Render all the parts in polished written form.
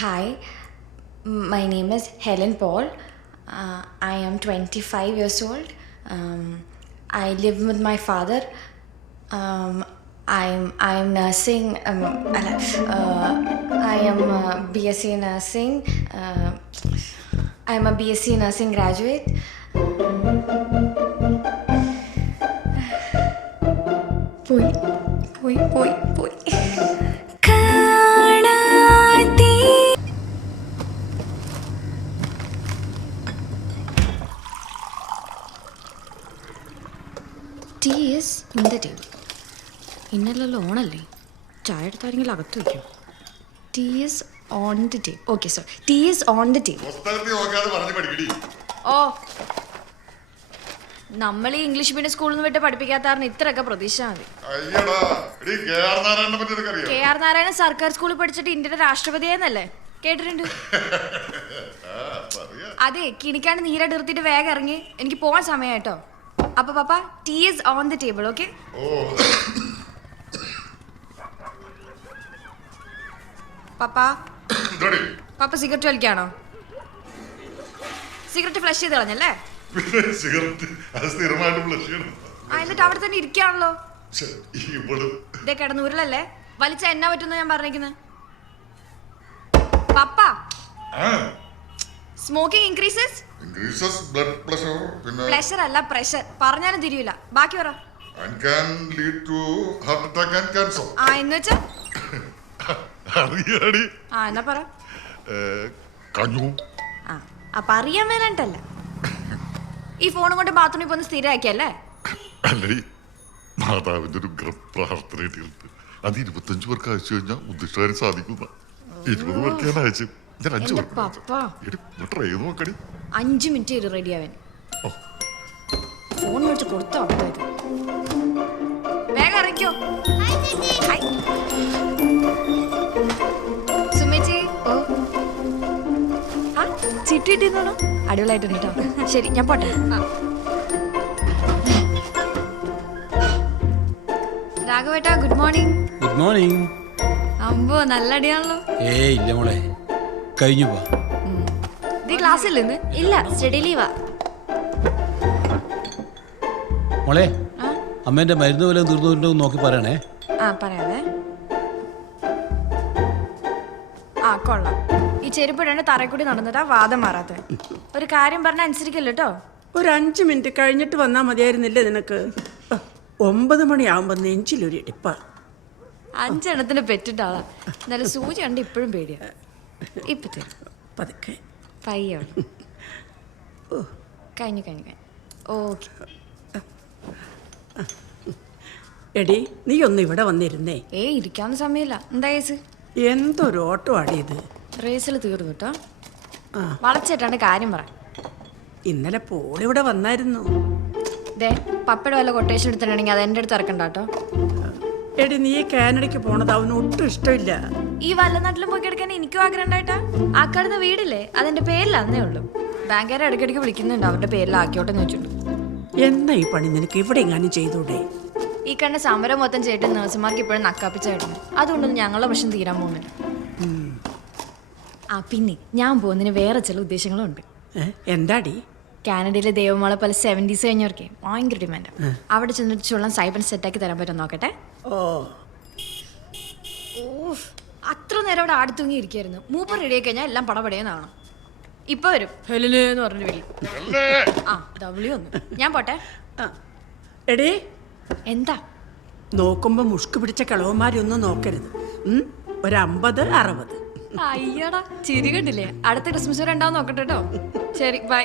Hi, my name is Helen Paul. I am 25 years old. I live with my father. I'm nursing. I am BSc nursing. I'm a BSc nursing graduate. പോയി tea is in the table. ഇന്നല്ലല്ലോ ഓണല്ലേ, ചായ എടുത്താരെങ്കിലും അകത്ത് വയ്ക്കും. Tea is on the table. Okay sorry, tea is on the table. ഓ, നമ്മൾ ഈ ഇംഗ്ലീഷ് മീഡിയം സ്കൂളിൽ നിന്ന് വിട്ട് പഠിപ്പിക്കാത്താറിന് ഇത്രയൊക്കെ പ്രതീക്ഷ മതി. കെ ആർ നാരായണൻ സർക്കാർ സ്കൂളിൽ പഠിച്ചിട്ട് ഇന്ത്യയുടെ രാഷ്ട്രപതിയെന്നല്ലേ കേട്ടിട്ടുണ്ട്. അതെ, കിണിക്കാണ്ട് നീരായിട്ട് നിർത്തിയിട്ട് വേഗം ഇറങ്ങി, എനിക്ക് പോകാൻ സമയമായിട്ടോ. അപ്പൊ പപ്പ, tea is on the table. Okay പപ്പ സിഗരറ്റ് വലിക്കാണോ? സിഗരറ്റ് ഫ്ലഷ് ചെയ്ത് കളഞ്ഞല്ലേ? എന്നിട്ട് അവിടെ തന്നെ ഇരിക്കാണല്ലോ. ഇതേ കിടന്ന് ഉരുളല്ലേ, വലിച്ച എന്നാ പറ്റുന്ന ഞാൻ പറഞ്ഞിരിക്കുന്നത്. പപ്പ, smoking increases blood pressure. Pressure അല്ല, പ്രഷർ. പറഞ്ഞാലും തിരിയില്ല. ബാക്കി പറ. And can lead to heart attack and cancer. എന്നുവെച്ചാ അറിയാടി. എന്നാ പറ. കഞ്ഞു. അപ്പൊ അറിയാൻ വേണ്ടല്ല. ഈ ഫോണും കൊണ്ട് ബാത്റൂമിൽ പോന്ന് സ്ഥിരമാക്കിയല്ലേ? അല്ലടി, മാതാവിന്റെ ഒരു പ്രാർത്ഥന അത് 25 പേർക്ക് അയച്ചു കഴിഞ്ഞാൽ ഉദ്ദേശിക്കാൻ സാധിക്കുന്ന 20 പേർക്ക് ഞാൻ അയച്ചു. ഞാൻ 5 നോക്കടി. 5 മിനിറ്റ് റെഡി ആവാൻ. ഫോൺ വിളിച്ച് കൊടുത്തോ? വേഗം ഇറക്കിയോ. സുമേച്ചി, ചിട്ടി ഇട്ടിരുന്നോ? അടിപൊളിയായിട്ടുണ്ട് കേട്ടോ. ശരി, ഞാൻ പോട്ടെ. രാഘവേട്ടാ, ഗുഡ് മോർണിംഗ്. Good morning. അമ്പോ, നല്ല അടിയാണല്ലോ. ഇല്ല മോളെ, കഴിഞ്ഞു പോ. ക്ലാസ് ഇല്ലെന്ന്? ഇല്ല, സ്റ്റഡി ലീവാ. മോളെ, അമ്മേന്റെ മരുന്ന് വല്ലതും തീർന്നു നോക്കി പറയണേ. പറയാവേ. കൊള്ളാം. ഈ ചെരുപ്പ് ഇടേണ്ട തറയിൽ കൂടി നടന്നിട്ടാ വാദം മാറാത്ത. ഒരു കാര്യം പറഞ്ഞ അനുസരിക്കല്ലോ കേട്ടോ. ഒരു 5 മിനിറ്റ് കഴിഞ്ഞിട്ട് വന്നാ മതിയായിരുന്നില്ലേ നിനക്ക്? 9 മണിയാവുമ്പോ നെഞ്ചിലൊരു ഇടിപ്പ. 5 എണ്ണത്തിന് പെറ്റിട്ടാളാ. നല്ല സൂചി കണ്ട് ഇപ്പോഴും പേടിയാ. ഇപ്പൊ തരും പതുക്കെ. പയ്യോ. കഴിഞ്ഞു. ഓക്കെ. എടി, നീ ഒന്ന് ഇവിടെ വന്നിരുന്നേ. ഇരിക്കാവുന്ന സമയമില്ല. എന്താ കേസ്? എന്തൊരു ഓട്ടോ ആടിയത്. റേസിൽ തീർന്നു കേട്ടോ. വളച്ചേട്ടാണ്ട് കാര്യം പറ. ഇന്നലെ പോളിവിടെ വന്നായിരുന്നു. പപ്പയുടെ വല്ല കൊട്ടേഷൻ എടുത്തിട്ടുണ്ടെങ്കിൽ അത് എൻ്റെ അടുത്ത് ഇറക്കണ്ട കേട്ടോ. എടി, നീ കാനഡയ്ക്ക് പോണത് അവന് ഒട്ടും ഇഷ്ടമില്ല. ഈ വല്ലനാട്ടിലും പോയി കിടക്കാൻ എനിക്കും ആഗ്രഹം ഉണ്ടായിട്ടാ. ആക്കാടുന്ന വീടില്ലേ, അതെന്റെ പേരിലന്നേ ഉള്ളൂ. ബാങ്കുകാരെ ഇടയ്ക്കിടയ്ക്ക് വിളിക്കുന്നുണ്ട് അവരുടെ പേരിലാക്കിയോട്ടെന്ന് വെച്ചിട്ടു. എന്നാ ഈ പണി നിനക്ക് ഇവിടെ എങ്ങാനും ചെയ്തൂടെ? ഈ കണ്ട സമരം മൊത്തം ചേട്ടൻ നേഴ്സുമാർക്ക് ഇപ്പോഴും നക്കാപ്പിച്ചായിരുന്നു. അതുകൊണ്ടൊന്നും ഞങ്ങളുടെ പ്രശ്നം തീരാൻ പോകുന്നില്ല. പിന്നെ ഞാൻ പോകുന്നതിന് വേറെ ചില ഉദ്ദേശങ്ങളുണ്ട്. എന്താടി? കാനഡയിലെ ദേവമാളെ പോലെ 70s കഴിഞ്ഞവർക്ക് ഭയങ്കര ഡിമാൻഡ്. അവിടെ ചെന്നിട്ട് ചുള്ളം സൈബൻ സെറ്റാക്കി തരാൻ പറ്റും നോക്കട്ടെ. അത്ര നേരം അവിടെ ആടി തൂങ്ങി ഇരിക്കായിരുന്നു. മൂപ്പർ റെഡിയായി കഴിഞ്ഞാൽ എല്ലാം പടപടയെന്നാണ്. ഇപ്പൊ വരും ഹെലിനെന്ന് പറഞ്ഞ വിളി. ഡബ്ല്യു ഒന്ന്. ഞാൻ പോട്ടെ. എടേ, എന്താ നോക്കുമ്പോ മുഷ്ക് പിടിച്ച കിളവന്മാരൊന്നും നോക്കരുത്. ഒരു 50-60. അയ്യടാ, ചിരി കണ്ടില്ലേ? അടുത്ത ക്രിസ്മസ് വരെ ഉണ്ടാവും നോക്കട്ടെ കേട്ടോ. ശരി, ബൈ.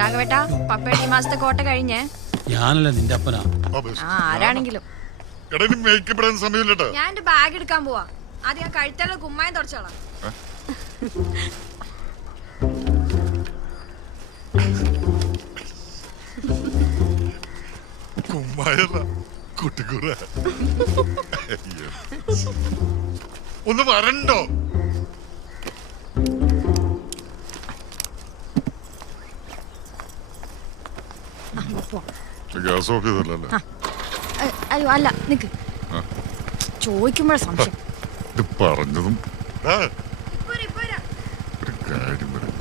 രാഘവേട്ടാ, പപ്പയുടെ ഈ മാസത്തെ കോട്ട കഴിഞ്ഞേ. ഞാനല്ല, നിന്റെ അപ്പനാ. ആരാണെങ്കിലും ഞാൻ എന്റെ ബാഗ് എടുക്കാൻ പോവാ. ആദ്യം ഞാൻ കഴുത്തുള്ള കുമ്മായം തുടച്ചോളാം. ഒന്ന് വരണ്ടോ? ഗ്യാസ് ഓഫ് ചെയ്തല്ലേ? അയ്യോ അല്ല നിക്ക് ചോദിക്കുമ്പോഴേ സംശയം. ഇത് പറഞ്ഞതും ആ, ഒരു കാര്യം പറയും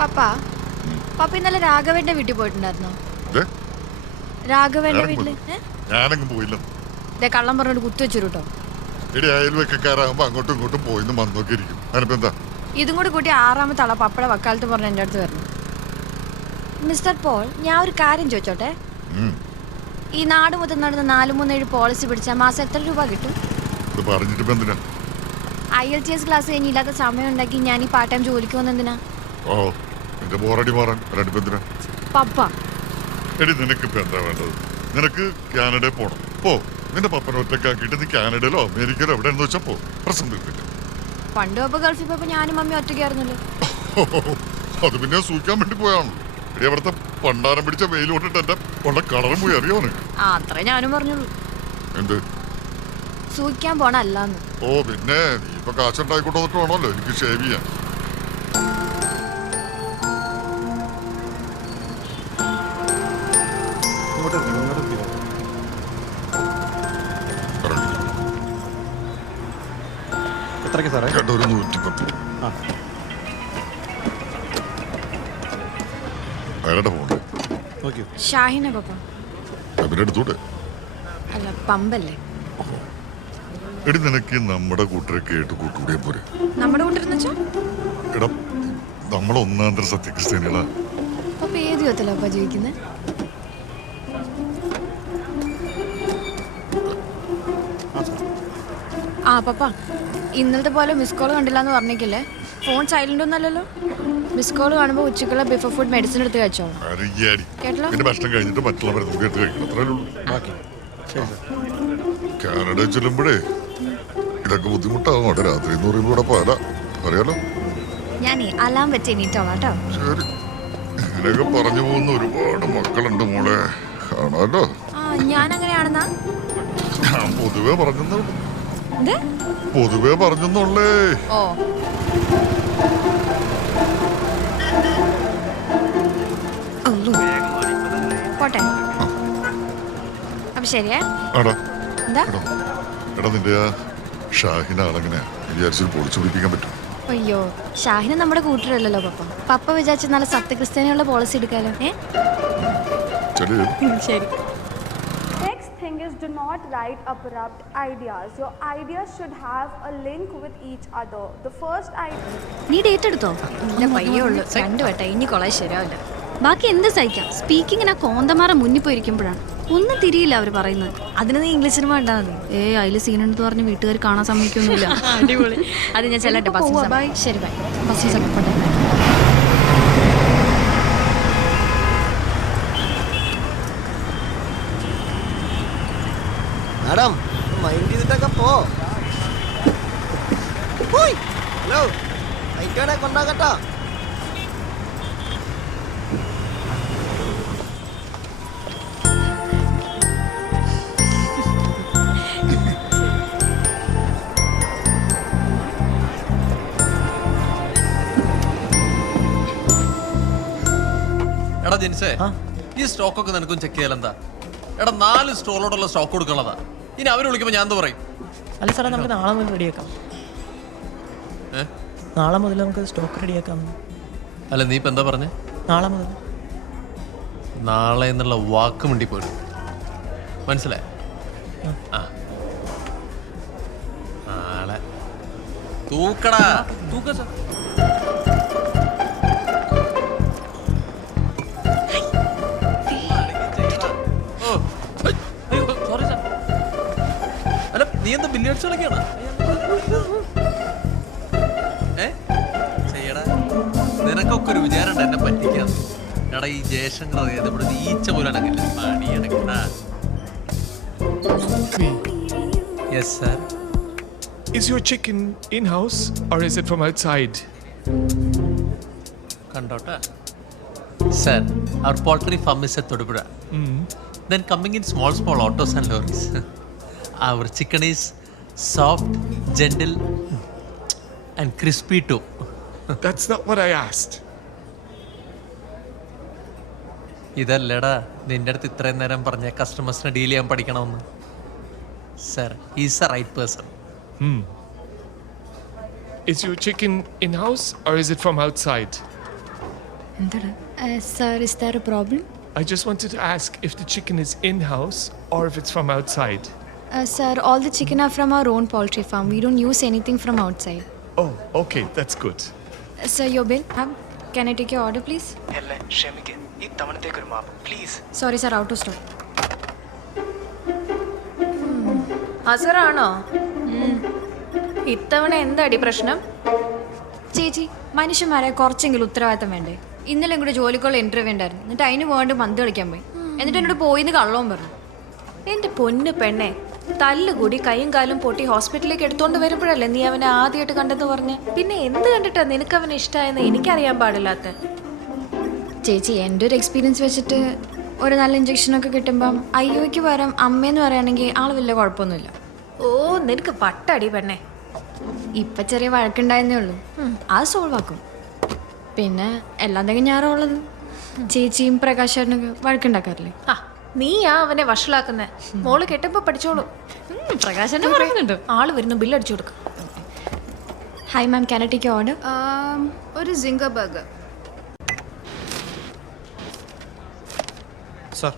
പപ്പ ഇന്നലെ രാഘവന്റെ വീട്ടിൽ പോയിട്ടുണ്ടായിരുന്നോ? രാഘവന്റെ വീട്ടില് ഞാനങ്ങ് പോയില്ല. കള്ളം പറഞ്ഞോട്ട് കുത്തിവെച്ചു കേട്ടോ. എടി അയൽവെക്കാരാകുമ്പോ അങ്ങോട്ടും ഇങ്ങോട്ടും പോയിന്ന് വന്നൊക്കെ ഇരിക്കും. അതിനിപ്പോ എന്താ? ഇതും കൂടി കൂട്ടി 6ാമത്തെ ആളാ പപ്പയുടെ വക്കാലത്ത് പറഞ്ഞ എൻ്റെ അടുത്ത് വരണം. മിസ്റ്റർ പോൾ, ഞാൻ ഒരു കാര്യം ചോദിച്ചോട്ടെ? ഈ നാട് മൊത്തം നടന്ന് 437 പോളിസി പിടിച്ചാൽ മാസം എത്ര രൂപ കിട്ടും? IELTS ക്ലാസ് കഴിഞ്ഞില്ലാത്ത സമയം ഉണ്ടാക്കി ഞാൻ ഈ പാർട്ട് ടൈം ജോലിക്ക് വന്നെന്തിനാ? പപ്പ എടി നിനക്കിപ്പോ എന്താ വേണ്ടത്? നിനക്ക് കാനഡയിൽ പോണം, പോ. നിന്റെ പപ്പനെ ഒറ്റക്കാക്കിയിട്ട് നീ കാനഡയിലോ അമേരിക്കയിലോ എവിടെയെന്ന് വെച്ചാ പോ. പ്രശ്നം തീർത്തില്ല. പണ്ട് പപ്പ ഗൾഫിൽ പോയപ്പോ ഞാനും മമ്മി ഒറ്റയ്ക്കായിരുന്നല്ലോ. അത് പിന്നെ സൂക്കാൻ വേണ്ടി പോയാണല്ലോ. എടി അവിടുത്തെ പണ്ടാരം പിടിച്ച വെയിൽ കൊണ്ടിട്ട് എന്റെ ഉള്ള കളറും പോയി അറിയോ നിനക്ക്? അത്രേ ഞാനും പറഞ്ഞുള്ളൂ. എന്ത് സൂക്കാൻ പോണ അല്ലാന്ന്? ഓ പിന്നെ നീ ഇപ്പൊ കാശുണ്ടായിക്കൊണ്ടിട്ട് വേണമല്ലോ എനിക്ക് ഷേവ് ചെയ്യാൻ. കേട്ടോ ഒരു 110. ആരുടെ ഫോണ്? ഷാഹിന പപ്പ. അവരെടുത്തൂടെ? അല്ല പമ്പല്ലേ. എടി നിനക്ക് നമ്മുടെ കൂട്ടരെ കേട്ട് കൂട്ടുകൂടിയ പോരെ? നമ്മുടെ കൂട്ടരെന്ന് വെച്ചാ? എടാ നമ്മളെ ഒന്നാന്തര സത്യക്രിസ്ത്യാനികളാ. പപ്പ ഏത് യുഗത്തിലാ പപ്പ ജീവിക്കുന്നത്? ആ പപ്പ ഇന്നലത്തെ പോലെ മിസ് കോൾ കണ്ടില്ല എന്ന് പറഞ്ഞേക്കില്ലേ? ഫോൺ സൈലന്റ് ഒന്നല്ലല്ലോ. മിസ് കോൾ കാണുമ്പോൾ ഉച്ചക്കുള്ള ബിഫോർ ഫുഡ് മെഡിസിൻ എടുത്ത് കഴിച്ചോളാം. കേട്ടല്ലോ? ഭക്ഷണം കഴിഞ്ഞിട്ട് മറ്റുള്ളവരെ നോക്കിയിട്ട് കഴിക്കണം. അത്രേ ഉള്ളൂ. കാനഡയിൽ ചെല്ലുമ്പോഴേ ഇതൊക്കെ ബുദ്ധിമുട്ടാവും. അവിടെ രാത്രി എന്ന് പറയുമ്പോൾ ഇവിടെ പാല അറിയാലോ. ഞാനേ അലാം വെച്ച് എണീറ്റോളാം കേട്ടോ. ശരി. ഇങ്ങനെയൊക്കെ പറഞ്ഞു പോകുന്ന ഒരുപാട് മക്കളുണ്ട് മോളെ, കാണാലോ. ഞാൻ അങ്ങനെയാണെന്നാ ഞാൻ പൊതുവെ പറഞ്ഞെന്നുള്ളേ. ഓ പോട്ടെ അപ്പൊ ശരിയാ. എന്താ എടാ നിന്റെ ആ ഷാഹിന ആളെങ്ങനെയാ വിചാരിച്ചു പൊളിച്ചു പിടിപ്പിക്കാൻ പറ്റും? അയ്യോ ഷാഹിന നമ്മുടെ കൂട്ടരല്ലല്ലോ പപ്പ വിചാരിച്ച നല്ല സത്യക്രിസ്ത്യാനികളുടെ പോളിസി എടുക്കാലോ. ശരി. Next thing is, do not write abrupt ideas. Your ideas should have a link with each other. The first idea. നീ ഡേറ്റ് എടുത്തോ? ഇല്ല പയ്യേ ഉള്ളൂ. 2 വട്ടം ഇനി കൊളേജ് ശരിയാവില്ല. ബാക്കി എന്ത് സഹിക്കാം. സ്പീക്കിങ്ങിന് ആ കോന്തമാറ മുന്നിൽ പോയിരിക്കുമ്പോഴാണ് ഒന്നും തിരിയില്ല അവർ പറയുന്നത്. അതിന് നീ ഇംഗ്ലീഷ് സിനിമ കണ്ടാൽ മതി. അതിൽ സീനുണ്ടെന്ന് പറഞ്ഞ് വീട്ടുകാർ കാണാൻ സമ്മതിക്കൊന്നുമില്ല. അടിപൊളി. അത് ഞാൻ ചെല്ലട്ടെ. ബസ് ശരി ബൈ. ബസ് പോട്ടെ. മാഡം മൈൻഡ് ചെയ്തിട്ടൊക്കെ പോ. ഹലോ ഐറ്റോടെ കൊണ്ടാകട്ടോ. എടാ ജിൻസേ, ഈ സ്റ്റോക്ക് ഒക്കെ നിനക്കും ചെക്ക് ചെയ്യാലെന്താ? എടാ 4 സ്റ്റോളോടുള്ള സ്റ്റോക്ക് കൊടുക്കണതാ. ഇനി അവര് വിളിക്കുമ്പോ ഞാൻ എന്താ പറയും? അല്ല സാറേ നമുക്ക് നാളെ മുതൽ റെഡിയാക്കാം. നാളെ മുതൽ നമുക്ക് സ്റ്റോക്ക് റെഡിയാക്കാം. അല്ല നീ ഇപ്പൊ എന്താ പറഞ്ഞേ? നാളെ മുതൽ. നാളെ എന്നുള്ള വാക്ക് മിണ്ടി പോലും മനസ്സിലായി? നാളെ തൂക്കടാ തൂക്ക സാർ. നീ എന്താ ബില്ലിയേഴ്സ് കളിക്കാണ്? ചെയ്യടാ. നിനക്കൊക്കെ ഒരു വിചാരം എന്നെ പറ്റിക്കാം. എടാ ഈ ജയശങ്കർ അറിയാതെ ഇവിടെ ഈച്ച പോലും അടങ്ങില്ല. പണിയടക്കടാ. Yes sir. Is your chicken in-house or is it from outside? കണ്ടോട്ടാ. Sir, our poultry farm is at Todupuzha. Then coming in small autos and lorries. Our chicken is soft, gentle, and crispy too. That's not what I asked. ഇതല്ലടാ നിന്റെ അടുത്ത് ഇത്രയും നേരം പറഞ്ഞ കസ്റ്റമേഴ്സിനെ deal ചെയ്യാൻ പഠിക്കണമെന്ന്. Sir is a right person. Is your chicken in-house or is it from outside? Sir is there a problem? I just wanted to ask if the chicken is in-house or if it's from outside. Sir, all the chicken are from our own poultry farm. We don't use anything from outside. Oh, okay, that's good. Sir, your bill. Can I take your order, please? Sorry, sir, out of stock. അസറാണോ? ഇത്തവണ എന്താടി പ്രശ്നം? ചേച്ചി, മനുഷ്യന്മാരെ കുറച്ചെങ്കിലും ഉത്തരവാദിത്തം വേണ്ടേ? ഇന്നലെ കൂടെ ജോലിക്കുള്ള ഇന്റർവ്യൂ ഉണ്ടായിരുന്നു. എന്നിട്ട് അതിന് വേണ്ടി പന്ത് കളിക്കാൻ പോയി. എന്നിട്ട് എന്നോട് പോയിന്ന് കള്ളവും പറഞ്ഞു. എന്റെ പൊന്ന് പെണ്ണെ, തല്ലുകൂടി കൈയും കാലും പൊട്ടി ഹോസ്പിറ്റലിലേക്ക് എടുത്തോണ്ട് വരുമ്പോഴല്ലേ നീ അവനെ ആദ്യമായിട്ട് കണ്ടെന്ന് പറഞ്ഞ്? പിന്നെ എന്ത് കണ്ടിട്ടാ നിനക്ക് അവനെ ഇഷ്ടമായെന്ന് എനിക്കറിയാൻ പാടില്ലാത്ത? ചേച്ചി, എൻ്റെ ഒരു എക്സ്പീരിയൻസ് വെച്ചിട്ട് ഒരു നല്ല ഇഞ്ചക്ഷനൊക്കെ കിട്ടുമ്പം അയ്യോയ്ക്ക് പകരം അമ്മയെന്ന് പറയുകയാണെങ്കിൽ ആൾ വലിയ കുഴപ്പമൊന്നുമില്ല. ഓ, നിനക്ക് പട്ടടി പെണ്ണെ. ഇപ്പം ചെറിയ വഴക്കുണ്ടായിരുന്നേ ഉള്ളൂ. അത് സോൾവ് ആക്കും. പിന്നെ എല്ലാം തികഞ്ഞാറോ ഉള്ളത്. ചേച്ചിയും പ്രകാശേട്ടനൊക്കെ വഴക്കുണ്ടാക്കാറില്ലേ? ആ, നീയാ അവനെ വഷളാക്കുന്നേ. മോള് കെട്ടുമ്പോ പഠിച്ചോളൂ. പ്രകാശേട്ടൻ പറയുന്നുണ്ട്. ആള് വരുന്നു, ബില്ലടിച്ചു കൊടുക്കും. Hi ma'am, can I take your order? ഒരു സിംഗർ ബർഗർ. സാർ,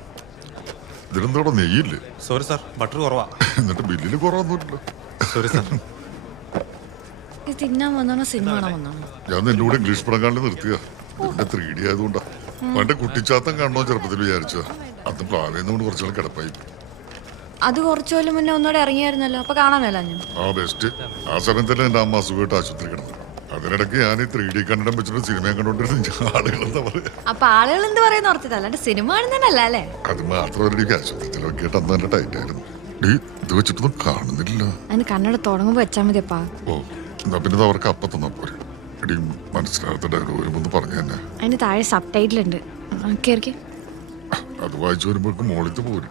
ഇതിലെന്തോടെ നെയ്യില്ലേ? സോറി സാർ, ബട്ടർ കുറവാ. എന്നിട്ട് ബില്ലിൽ കുറവൊന്നുമില്ല. Sorry sir. ഇത് തിന്നാൻ വന്നാണോ സിനിമ കാണാൻ വന്നാണോ? ഞാൻ നിന്റെ കൂടെ ഇംഗ്ലീഷ് പടം കാണാൻ നിർത്തിയ എന്റെ 3D ആയതുകൊണ്ടാ. പണ്ട് കുട്ടിച്ചാത്തം കാണണോ ചെറുപ്പത്തിൽ വിചാരിച്ചോ. അന്ന് പ്രാവേന്നുകൊണ്ട് കുറച്ചാൾ കിടപ്പായി. അത് കുറച്ചു കൊല്ലം മുന്നേ ഒന്നുകൂടെ ഇറങ്ങിയായിരുന്നല്ലോ. അപ്പൊ കാണാൻ മേല ഞാൻ. ആ ബെസ്റ്റ്. ആ സമയത്തല്ലേ എന്റെ അമ്മ അസുഖമായിട്ട് ആശുപത്രി കിടന്നു. അതിനിടയ്ക്ക് ഞാൻ ഈ 3D കന്നഡം വെച്ചിട്ട് സിനിമ കണ്ടോണ്ടിരുന്ന ആളുകളെന്താ പറയാ. അപ്പൊ ആളുകൾ എന്ത് പറയുന്ന ഓർത്തിട്ട്, അല്ലാണ്ട് സിനിമ കാണുന്നതല്ല അല്ലേ? അത് മാത്രമല്ല, എനിക്ക് ആശുപത്രി ചിലവൊക്കെ അന്ന് നല്ല ടൈറ്റ് ആയിരുന്നു. ഇത് വെച്ചിട്ടൊന്നും കാണുന്നില്ല. അതിന് കന്നഡ തുടങ്ങുമ്പോ വെച്ചാൽ മതി. അപ്പാ, ഓ, എന്നാ പിന്നെ ഇത് അവർക്ക് അപ്പൊ തന്നാ പോരെ. എടി, മനസ്സിലാകാത്ത ഡയലോഗ് വരുമ്പോ പറഞ്ഞു തന്നെ. അതിന് താഴെ സബ് ടൈറ്റിൽ ഉണ്ട്, കേറിക്ക്. അത് വായിച്ചു വരുമ്പോഴേക്കും മോളിത്ത് പോരി.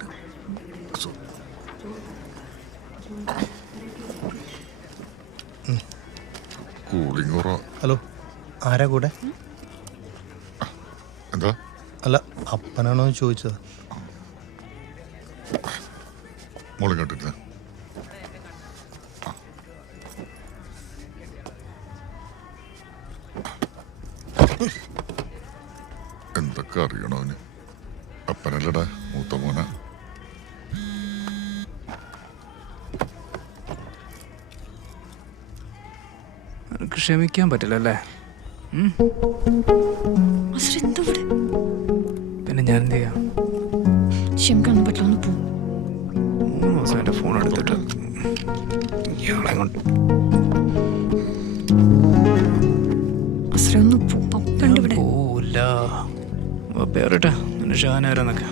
കൂളിംഗ് കുറവാ. ഹലോ, ആരാ കൂടെ? എന്താ? അല്ല, അപ്പനാണോ ചോദിച്ചത്? മോളി കണ്ടിട്ടില്ല. എന്തൊക്കെ അറിയണോ അവന്? അപ്പനല്ലടാ, മൂത്ത മോന. ക്ഷമിക്കാൻ പറ്റില്ലല്ലേ? പിന്നെ ഞാൻ എന്ത് ചെയ്യാം? ക്ഷമിക്കാൻ പറ്റില്ല. 3 ദിവസം എൻ്റെ ഫോൺ എടുത്തിട്ട് ഇയാളെ കൊണ്ട് പോവില്ല. പേരട്ടെ നിന്റെ ഷാനാരെന്നൊക്കെ.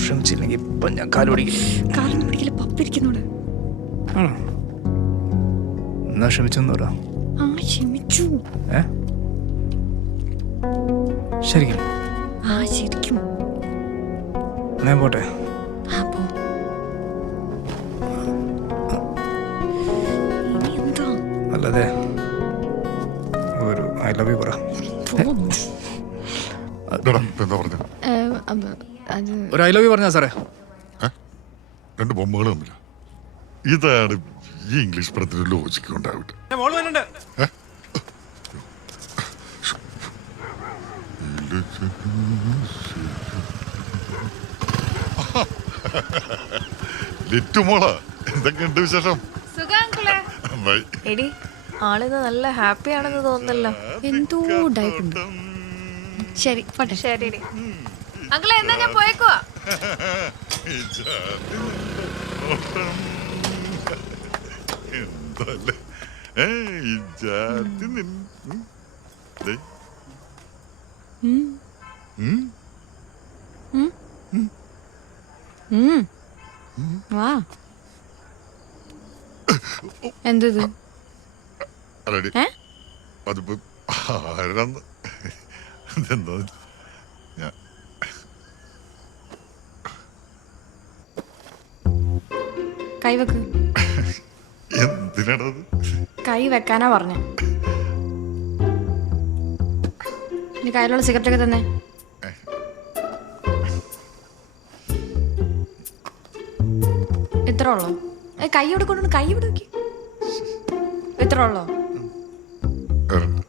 ക്ഷമിച്ചില്ലെങ്കിൽ ഇപ്പം ഞാൻ കാല് പിടിക്കില്ല. പപ്പിരിക്കുന്നോട് ആണോ? എന്നാ ക്ഷമിച്ചെന്ന് പറ. ക്ഷമിച്ചു. ശരിക്കും? ശരിക്കും. ഞാൻ പോട്ടെ. അല്ലാതെ ഒരു ഐ ലവ് യു പറ. എന്താ പറഞ്ഞ? ഒരു ഐ ലവ് യു പറഞ്ഞാ സാറേ. 2 ബൊമ്മകൾ തമ്മില. ഇതാണ് ഈ ഇംഗ്ലീഷ് പടത്തിന് ലോജിക്ക് ഉണ്ടാവില്ല. ലിറ്റുമോളാ, എന്തൊക്കെയുണ്ട് വിശേഷം? എടി, ആളിന്ന് നല്ല ഹാപ്പി ആണെന്ന് തോന്നുന്നല്ലോ. എന്തോ ഉണ്ടായിട്ടുണ്ട്. ശരി, പോട്ടെ. ശരി അങ്കിളെ, എന്നാ ഞാൻ പോയേക്കുവാ. എന്തല്ലേ വാ. എന്തത്? അതിപ്പോ ആരാന്ന് എന്താ? ഞാൻ കൈവെക്ക്. എന്തിനാണത്? കൈ വെക്കാനാ പറഞ്ഞ. നീ കയ്യിലുള്ള സിഗരറ്റ് ഒക്കെ തന്നെ. ഇത്ര ഉള്ളോ? കൈ ഇവിടെ കൊണ്ടു, കൈ ഇവിടെ നോക്കി. ഇത്ര ഉള്ളോ?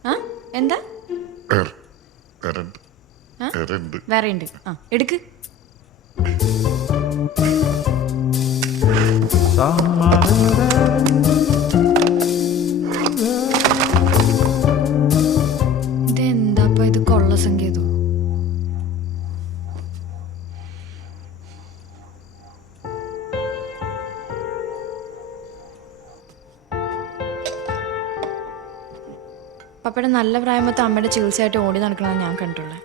ആ എന്താ? വേറെ ഉണ്ട്. ആ എടുക്ക്. ഇതെന്താ ഇത് കൊള്ള സംഗീതം? പപ്പയുടെ നല്ല പ്രായമത്തെ അമ്മയുടെ ചികിത്സയായിട്ട് ഓടി നടക്കണമെന്ന് ഞാൻ കണ്ടുള്ളേ.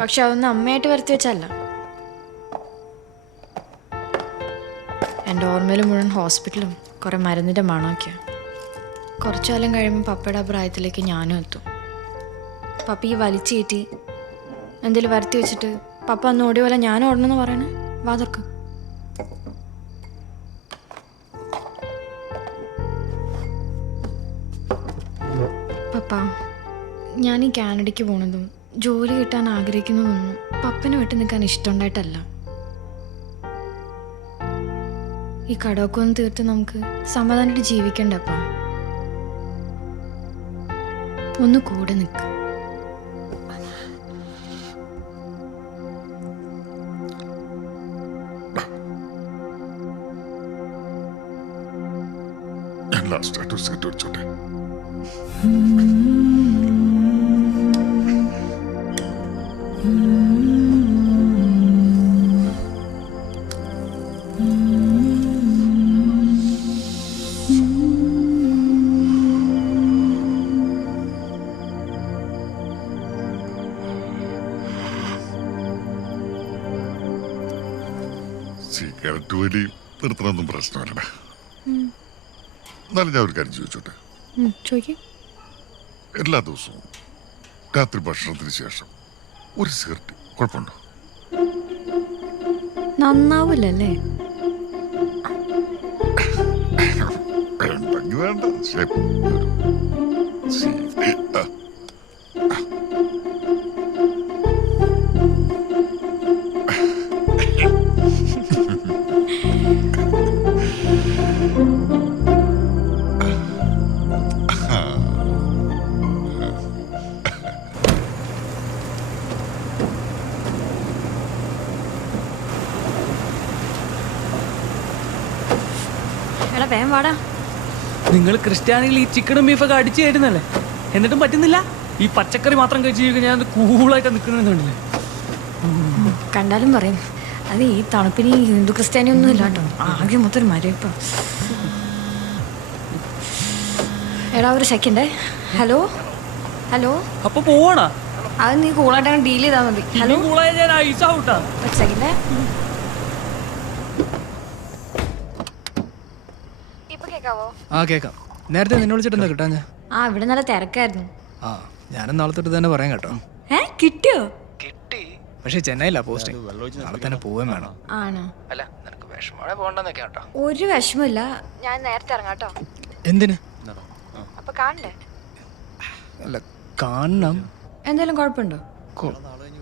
പക്ഷെ അതൊന്നും അമ്മയായിട്ട് വരുത്തി വെച്ചല്ല. എൻ്റെ ഓർമ്മയിൽ മുഴുവൻ ഹോസ്പിറ്റലും കുറെ മരുന്നിൻ്റെ മണമൊക്കെയാണ്. കുറച്ചു കാലം കഴിയുമ്പോൾ പപ്പയുടെ പ്രായത്തിലേക്ക് ഞാനും എത്തും. പപ്പ ഈ വലിച്ചു കയറ്റി എന്തെങ്കിലും വരുത്തി വെച്ചിട്ട് പപ്പ അന്ന് ഓടിയ പോലെ ഞാൻ ഓടണമെന്ന് പറയണേ. വാതർക്ക് പപ്പ, ഞാൻ ഈ കാനഡയ്ക്ക് പോണതും ജോലി കിട്ടാൻ ആഗ്രഹിക്കുന്നതൊന്നും പപ്പനെ വിട്ട് നിൽക്കാൻ ഇഷ്ടമുണ്ടായിട്ടല്ല. ഈ കടമൊക്കെ ഒന്ന് തീർത്ത് നമുക്ക് സമാധാനമായിട്ട് ജീവിക്കണ്ടപ്പ. ഒന്ന് കൂടെ നിൽക്ക. ഞാൻ ലാസ്റ്റ് ഒരു സിഗരറ്റ് വെച്ചോട്ടെ. സിഗരറ്റ് വലി നിർത്തണമെന്നും പ്രശ്നമല്ലടാ. എന്നാലും ഞാൻ ഒരു കാര്യം ചോദിച്ചോട്ടെ. ചോദിക്കും. എല്ലാ ദിവസവും രാത്രി ഭക്ഷണത്തിന് ശേഷം ഒരു സിഗരറ്റ് കുഴപ്പമുണ്ടോ? നന്നാവില്ലല്ലേ? വേണ്ടെങ്കിൽ വേണ്ട. നിങ്ങൾ ക്രിസ്ത്യാനികൾ ഈ ചിക്കനും ബീഫൊക്കെ അടിച്ചു കയറ്റുന്നല്ലേ, എന്നിട്ടും പറ്റുന്നില്ല. ഈ പച്ചക്കറി മാത്രം കഴിച്ച് കഴിക്കാൻ ഞാൻ കൂളായിട്ട് നിൽക്കണമെന്ന് കണ്ടില്ലേ? കണ്ടാലും പറയും അത് ഈ തണുപ്പിന് ഹിന്ദു ക്രിസ്ത്യാനി ഒന്നും ഇല്ല കേട്ടോ. ആകെ മൊത്തം മരവിപ്പ. എടാ ഒരു സെക്കൻഡേ. Hello hello. അപ്പൊ പോവാണോ? അത് നീ കൂളായിട്ട് ഡീൽ ചെയ്താൽ മതി. ഹലോ ഞാൻ ഐസ് ഔട്ടാ. ഒരു സെക്കൻഡേ. ആ കേക്കാം. നേരത്തെ നിന്നെ വിളിച്ചിട്ട് എന്താ കിട്ടാ? ഇവിടെ നല്ല തിരക്കായിരുന്നു. ആ ഞാനും നാളെ തൊട്ട് തന്നെ പറയാം കേട്ടോ. കിട്ടിയോ? കിട്ടി, പക്ഷെ ചെന്നൈയിലാ പോസ്റ്റിംഗ്. നാളെ തന്നെ പോവാൻ വേണം. ആണോ? അല്ല നിനക്ക് വിഷമോടെ പോകണ്ടെന്നൊക്കെ കേട്ടോ. ഒരു വിഷമില്ല, ഞാൻ നേരത്തെ ഇറങ്ങാം കേട്ടോ. എന്തിന്? അപ്പൊ കാണണ്ടേ? അല്ല കാണണം. എന്തായാലും കുഴപ്പമുണ്ടോ?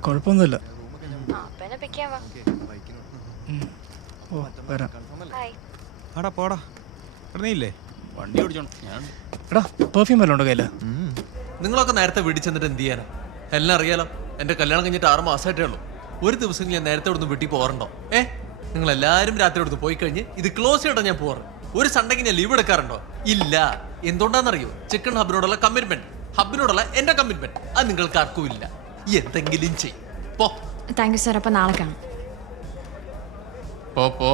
കുഴപ്പമൊന്നുമില്ല. ഓ വരാം. ആടാ പോടാ. നീയില്ലേ വണ്ടി ഓടിച്ചോണം. എടാ പെർഫ്യൂം വല്ലതും ഉണ്ടോ കയ്യില്? നിങ്ങളൊക്കെ നേരത്തെ വീട്ടിൽ ചെന്നിട്ട് എന്ത് ചെയ്യാനാ? എല്ലാം അറിയാലോ. എൻ്റെ കല്യാണം കഴിഞ്ഞിട്ട് 6 മാസമായിട്ടേ ഉള്ളൂ. ഒരു ദിവസം ഞാൻ നേരത്തെ ഇവിടുന്ന് വീട്ടിൽ പോകാറുണ്ടോ? നിങ്ങൾ എല്ലാവരും രാത്രി ഇവിടുന്ന് പോയി കഴിഞ്ഞ് ഇത് ക്ലോസ് ചെയ്തിട്ടാ ഞാൻ പോകാറ്. ഒരു സൺഡേക്ക് ഞാൻ ലീവ് എടുക്കാറുണ്ടോ? ഇല്ല. എന്തുകൊണ്ടാണെന്നറിയോ? ചിക്കൻ ഹബിനോടുള്ള കമ്മിറ്റ്മെന്റ്, ഹബിനോടുള്ള എൻ്റെ കമ്മിറ്റ്മെന്റ് അത് നിങ്ങൾക്ക് ആർക്കും ഇല്ല. എന്തെങ്കിലും ചെയ്യും. പോ. Thank you sir. അപ്പൊ നാളെ കാണാം. പോ.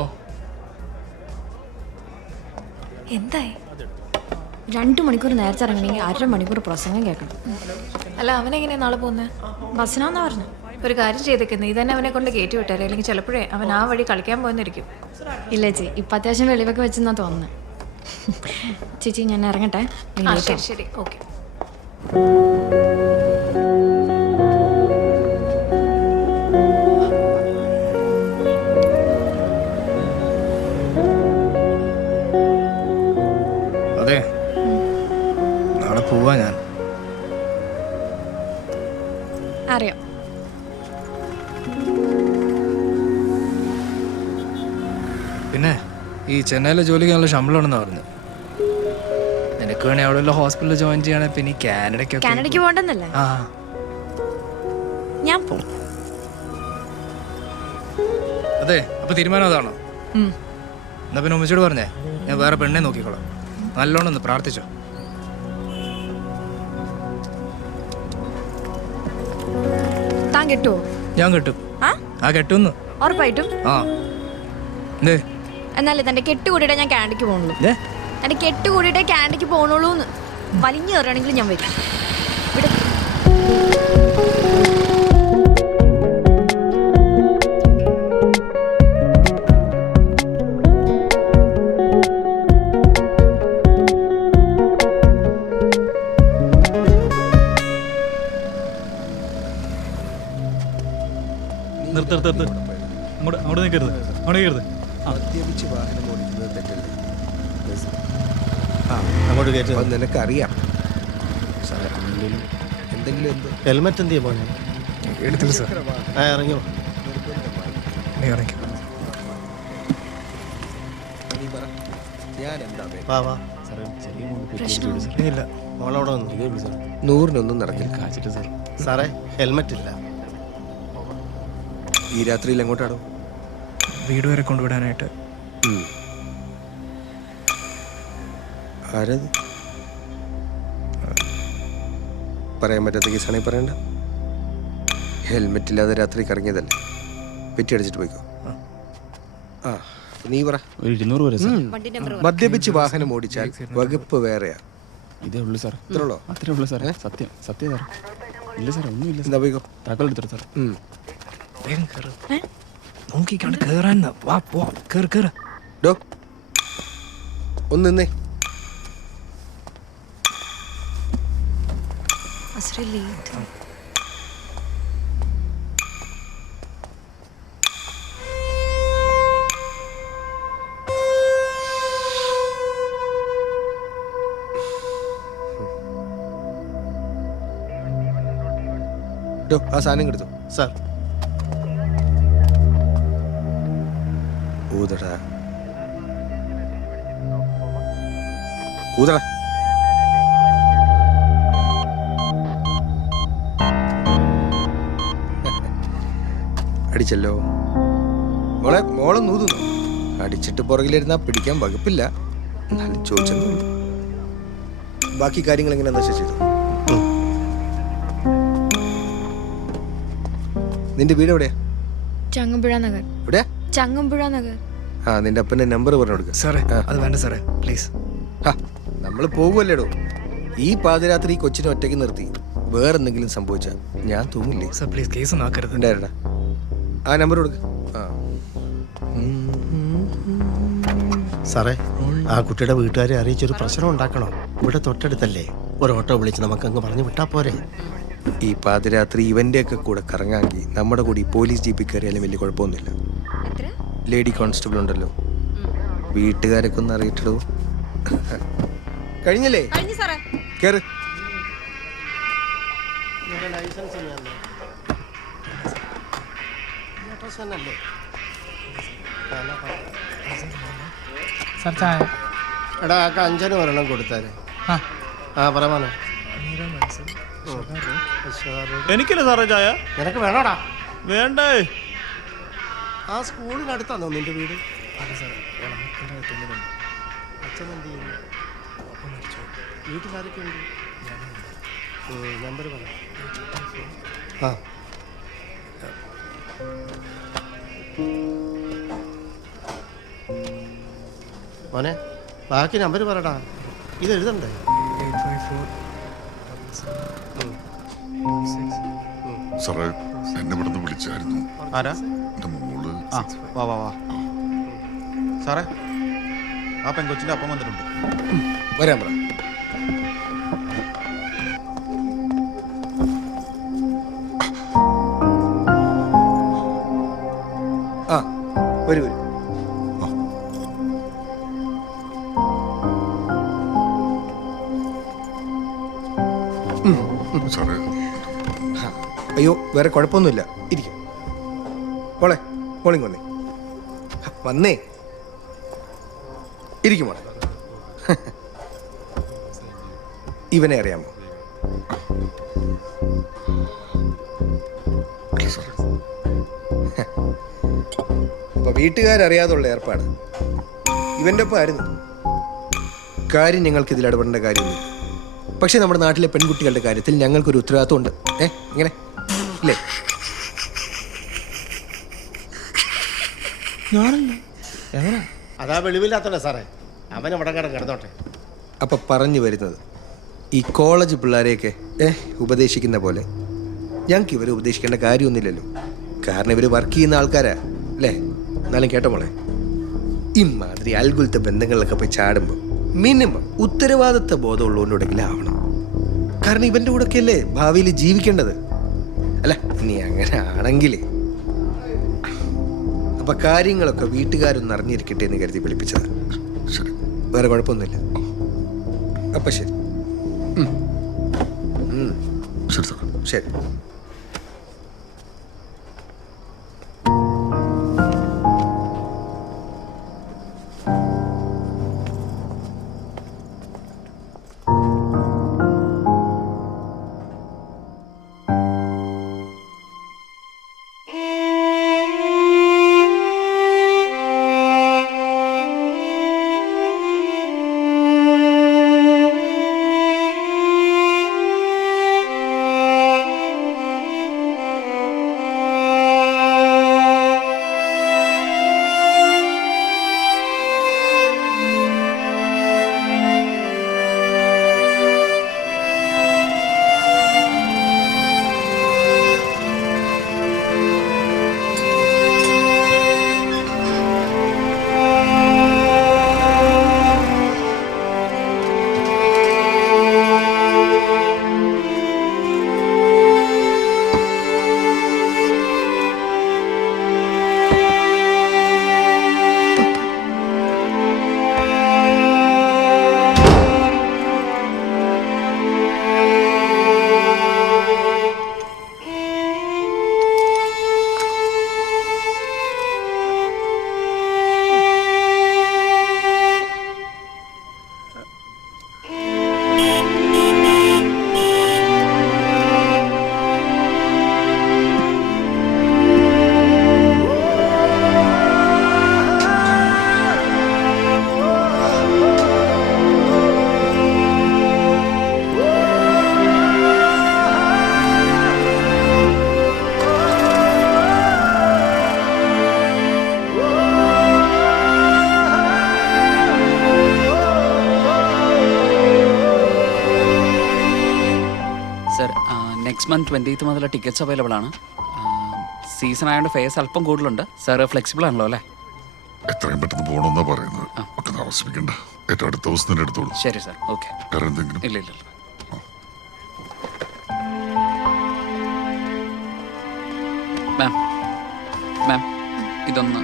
എന്തായി? 2 മണിക്കൂർ നേരത്തെ ഇറങ്ങണമെങ്കിൽ 1/2 മണിക്കൂർ പ്രസംഗം കേൾക്കണം. അല്ല അവനെങ്ങനെയാ നാളെ പോകുന്നത്? ബസ്സിനാന്നാ പറഞ്ഞു. ഒരു കാര്യം ചെയ്തേക്കുന്നത് ഇത് തന്നെ അവനെ കൊണ്ട് കയറ്റി വിട്ടാലേ, അല്ലെങ്കിൽ ചിലപ്പോഴേ അവൻ ആ വഴി കളിക്കാൻ പോയെന്നിരിക്കും. ഇല്ല ചേച്ചി, ഇപ്പം അത്യാവശ്യം വെളിവൊക്കെ വെച്ചെന്നാ തോന്നുന്നത്. ചേച്ചി ഞാൻ ഇറങ്ങട്ടെ. ശരി ഓക്കെ. അതെ നാളെ പോവാ ഞാൻ. അറിയാം. പിന്നെ ഈ ചെന്നൈയിലെ ജോലിക്ക് നല്ല ശമ്പളമാണെന്ന് പറഞ്ഞു. നിനക്ക് വേണേ അവിടെ വല്ല ഹോസ്പിറ്റലിൽ ജോയിൻ ചെയ്യണേ. പിന്നെ ഈ കാനഡയ്ക്ക് പോകണ്ടെന്നല്ലേ? ആ ഞാൻ പോകും. അതെ, അപ്പൊ തീരുമാനം അതാണോ? എന്നാ പിന്നെ ഉമ്മച്ചോട് പറഞ്ഞേ, ഞാൻ വേറെ പെണ്ണെ നോക്കിക്കോളാം. നല്ലോണം ഒന്ന് പ്രാർത്ഥിച്ചോ. താൻ കിട്ടുമോ? ഞാൻ കെട്ടും. ആ കെട്ടുന്നു. ഉറപ്പായിട്ടും? ആ എന്തേ? എന്നാലേ തന്റെ കെട്ട് കൂടിയിട്ടേ ഞാൻ കാനഡയ്ക്ക് പോകണുള്ളൂ. എന്റെ കെട്ട് കൂടിയിട്ടേ കാനഡയ്ക്ക് പോകണുള്ളൂ എന്ന് വലിഞ്ഞു കയറുകയാണെങ്കിൽ ഞാൻ വരും. ഇവിടെ നിർത്ത്. അങ്ങോട്ട് നിൽക്കരുത്. മദ്യപിച്ച് വാഹനം ഓടിക്കുന്നത് തെറ്റല്ലേ? അങ്ങോട്ട് കയറ്റുന്നത് നിനക്കറിയാം. എന്തെങ്കിലും ഹെൽമെറ്റ് എന്ത് ചെയ്യാൻ പോന്നെ? എടുത്തില്ല സാർ. ഇറങ്ങിയോ? നീ ഇറങ്ങി. ഞാൻ എന്താ ഇല്ല, മോളവിടെ വന്നു. 100-നൊന്നും നടക്കില്ല സാറേ. ഹെൽമെറ്റ് ഇല്ല. ഈ രാത്രിയിൽ എങ്ങോട്ടാണോ? വീട് വരെ കൊണ്ടുവിടാനായിട്ട്. ആരത്? പറയാൻ പറ്റാത്ത കേസാണെങ്കിൽ പറയണ്ട. ഹെൽമെറ്റ് ഇല്ലാതെ രാത്രി കറങ്ങിയതല്ലേ? പെറ്റി അടിച്ചിട്ട് പോയിക്കോ. ആ നീ പറ. 200 വരെ. മദ്യപിച്ച് വാഹനം ഓടിച്ചാൽ വകുപ്പ് വേറെയാ. ഇതേ ഉള്ളൂ സാർ. ഇത്രയുള്ളോ? അത്രേ ഉള്ളൂ സാറേ. സത്യം സാർ. ഇല്ല സാർ, ഒന്നുമില്ല. എന്താ പോയിക്കോ. താക്കോൽ എടുത്തിട്ട് സാർ. നോക്കിക്കാണ്ട് കേറാൻ. വാ പോ, കേറ്. ഡോ ഒന്ന് നിന്നേ. ഡോ ആ സാധനം എടുത്തു. സാർ ഊതടാ. അടിച്ചല്ലോ മോളൊന്നും ഊതുന്നു. അടിച്ചിട്ട് പുറകിലിരുന്നാ പിടിക്കാൻ വകുപ്പില്ല. എന്നാലും ചോദിച്ചെന്നു. ബാക്കി കാര്യങ്ങൾ എങ്ങനെ എന്താ ചെയ്തു? നിന്റെ വീട് എവിടെയാ? ചങ്ങമ്പുഴ നഗർ. എവിടെയാ? ചങ്ങമ്പുഴ നഗർ. ആ നിന്റെ അപ്പന്റെ നമ്പർ പറഞ്ഞു കൊടുക്ക. സാറേ അത് വേണ്ട സാറേ, പ്ലീസ്. നമ്മൾ പോകുമല്ലേടോ. ഈ പാതിരാത്രി ഈ കൊച്ചിനെ ഒറ്റയ്ക്ക് നിർത്തി വേറെന്തെങ്കിലും സംഭവിച്ചാൽ ഞാൻ തൂങ്ങില്ലേ? സാർ പ്ലീസ്, കേസ് ഒന്നും ആക്കരുത്. ഉണ്ടായിരുന്ന ആ നമ്പർ കൊടുക്ക. സാറേ, ആ കുട്ടിയുടെ വീട്ടുകാരെ അറിയിച്ചൊരു പ്രശ്നം ഉണ്ടാക്കണോ? ഇവിടെ തൊട്ടടുത്തല്ലേ, ഒരു ഓട്ടോ വിളിച്ച് നമുക്കങ്ങ് പറഞ്ഞു വിട്ടാ പോരെ? ഈ പാതിരാത്രി ഇവന്റെ ഒക്കെ കൂടെ കറങ്ങാമെങ്കിൽ നമ്മുടെ കൂടി പോലീസ് ജീപ്പിൽ കയറിയാലും വലിയ കുഴപ്പമൊന്നുമില്ല. ലേഡി കോൺസ്റ്റബിൾ ഉണ്ടല്ലോ, വീട്ടുകാരൊക്കെ ഒന്ന് അറിയിട്ടോ. കഴിഞ്ഞല്ലേ? കേറ്. എടാ ആ 5 ഒരെണ്ണം കൊടുത്താലേ. ആ പറയാ. എനിക്കല്ലേ സാറേ ചായ? നിനക്ക് വേണോടാ? വേണ്ടേ. ആ സ്കൂളിനടുത്താണോ നിന്റെ വീട്? അച്ഛൻ എന്ത് ചെയ്യുന്നു? വീട്ടിലാരൊക്കെ ഉണ്ട്? നമ്പർ പറ. ആ മോനെ ബാക്കി നമ്പർ പറടാ. ഇത് എഴുതണ്ടേ? സാറേ എന്നെ ഇവിടെ നിന്ന് വിളിച്ചായിരുന്നു. ആരാ? എൻ്റെ മോള്. വാ സാറേ, ആ പെങ്കൊച്ചിന്റെ അപ്പം വന്നിട്ടുണ്ട്. വരാൻ പറ. ആ വരൂ. സാറേ അയ്യോ വേറെ കുഴപ്പമൊന്നുമില്ല. ഇരിക്കും മോളെ. മോളിങ് വന്നേ. ഇരിക്കുമോ? ഇവനെ അറിയാമോ? അപ്പൊ വീട്ടുകാരറിയാതുള്ള ഏർപ്പാട് ഇവന്റെ ഒപ്പം ആയിരുന്നു. കാര്യം ഞങ്ങൾക്ക് ഇതിൽ ഇടപെടേണ്ട കാര്യമൊന്നുമില്ല. പക്ഷെ നമ്മുടെ നാട്ടിലെ പെൺകുട്ടികളുടെ കാര്യത്തിൽ ഞങ്ങൾക്കൊരു ഉത്തരവാദിത്വം ഉണ്ട്. ഇങ്ങനെ ഇല്ലേ? അതാ വെളിവില്ലാത്തോടെ സാറേ, അവൻ അവിടെ കിടന്നോട്ടെ. അപ്പൊ പറഞ്ഞു വരുന്നത്, ഈ കോളേജ് പിള്ളേരെയൊക്കെ ഉപദേശിക്കുന്ന പോലെ ഞങ്ങൾക്ക് ഇവരെ ഉപദേശിക്കേണ്ട കാര്യമൊന്നുമില്ലല്ലോ. കാരണം ഇവർ വർക്ക് ചെയ്യുന്ന ആൾക്കാരാ അല്ലേ? എന്നാലും കേട്ടോ മോളെ, ഇമാതിരി അൽഗുലത്തെ ബന്ധങ്ങളിലൊക്കെ പോയി ചാടുമ്പോൾ മിനിമം ഉത്തരവാദിത്വ ബോധമുള്ളവരോടെങ്കിലും ആവണം. കാരണം ഇവന്റെ കൂടെയൊക്കെ അല്ലേ ഭാവിയിൽ ജീവിക്കേണ്ടത്. അല്ല നീ അങ്ങനെ ആണെങ്കിൽ അപ്പൊ കാര്യങ്ങളൊക്കെ വീട്ടുകാരൊന്ന് അറിഞ്ഞിരിക്കട്ടെ എന്ന് കരുതി വിളിപ്പിച്ചത്. വേറെ കുഴപ്പമൊന്നുമില്ല. അപ്പൊ ശരി. ശരി. നെക്സ്റ്റ് മന്ത് 20th മുതലുള്ള ടിക്കറ്റ്സ് അവൈലബിൾ ആണ്. സീസൺ ആയതുകൊണ്ട് ഫെയർസ് അല്പം കൂടുതലുണ്ട്. സാർ ഫ്ലെക്സിബിൾ ആണല്ലോ അല്ലേ? എത്രയും പെട്ടെന്ന് പോകണമെന്നാ പറയുന്നത്. ഒട്ടും താമസിപ്പിക്കണ്ട. ഏറ്റവും അടുത്ത ദിവസം തന്നെ എടുത്തോളൂ. ശരി സാർ. ഓക്കെ. വേറെ എന്തെങ്കിലും? ഇല്ല. മാം ഇതൊന്ന്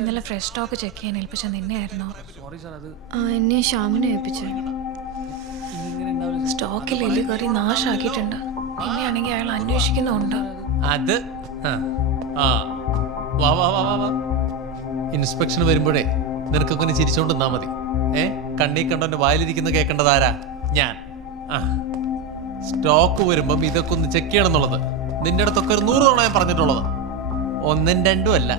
ഇന്നലെ ഫ്രഷ് സ്റ്റോക്ക് ചെക്ക് ചെയ്യാൻ ഏൽപ്പിച്ച നിന്നെയായിരുന്നു. എന്നെ ഷാമിനെ ഏൽപ്പിച്ചു. സ്റ്റോക്കിൽ എലി കയറി നാശാക്കിയിട്ടുണ്ട്. നിന്നെയാണെങ്കിൽ അയാൾ അന്വേഷിക്കുന്നുണ്ട്. അത് ഇൻസ്പെക്ഷൻ വരുമ്പോഴേ നിനക്കൊക്കെ ചിരിച്ചോണ്ട് നിന്നാ മതി. കണ്ണീ കണ്ടോന്റെ വായിലിരിക്കുന്ന കേൾക്കേണ്ടതാരാ? ഞാൻ. സ്റ്റോക്ക് വരുമ്പം ഇതൊക്കെ ഒന്ന് ചെക്ക് ചെയ്യണം എന്നുള്ളത് നിന്റെ അടുത്തൊക്കെ ഒരു 100 തവണ ഞാൻ പറഞ്ഞിട്ടുള്ളത്. 1ഉം 2ഉം അല്ല,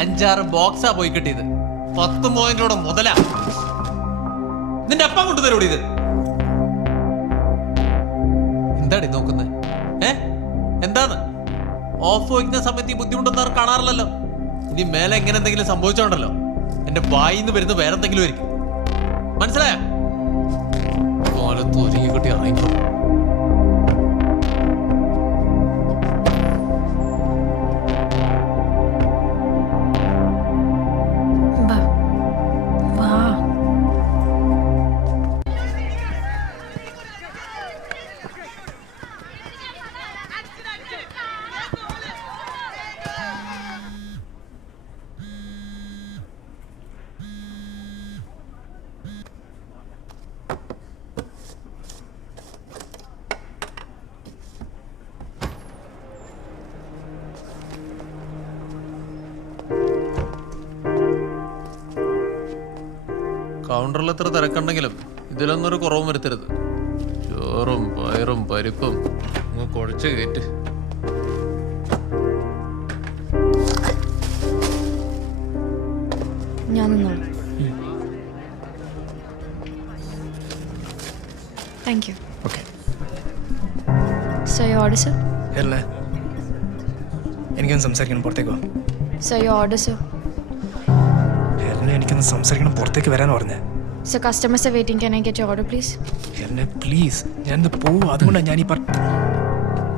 5-6 ബോക്സാ പോയി കിട്ടിയത്. 10 പോയിന്റോടെ മുതലാ. നിന്റെ അപ്പം കൊണ്ടുതരൂടി ഇത്. എന്താടി നോക്കുന്നത്? എന്താന്ന് ഓഫ് വയ്ക്കുന്ന സമയത്ത് ഈ ബുദ്ധിമുട്ടൊന്നും ആരും കാണാറില്ലല്ലോ. ഇനി മേലെ എങ്ങനെ എന്തെങ്കിലും സംഭവിച്ചോണ്ടല്ലോ എന്റെ വായിന്ന് വരുന്ന വേറെ എന്തെങ്കിലും ആയിരിക്കും. മനസ്സിലായോ? കാലത്ത് ഒരുങ്ങി കുട്ടി ഇറങ്ങിക്കോ. കൗണ്ടറിൽ എത്ര തിരക്കുണ്ടെങ്കിലും ഇതിലൊന്നും ഒരു കുറവും വരുത്തരുത്. ചോറും പയറും പരിപ്പും കുഴച്ച് കയറ്റ്. ഞാൻ നിന്നോളാം. Thank you. Okay. So you order sir. അല്ലേ എനിക്കൊന്ന് സംസാരിക്കണം, പുറത്തേക്ക് വാ. So you order sir. എന്നെ എനിക്കൊന്ന് സംസാരിക്കണം, പുറത്തേക്ക് വരാന്ന് പറഞ്ഞേ. So customers are waiting. Can I get your order please? എന്നെ പ്ലീസ്, ഞാനിന്ന് പോവും. അതുകൊണ്ടാണ് ഞാൻ ഈ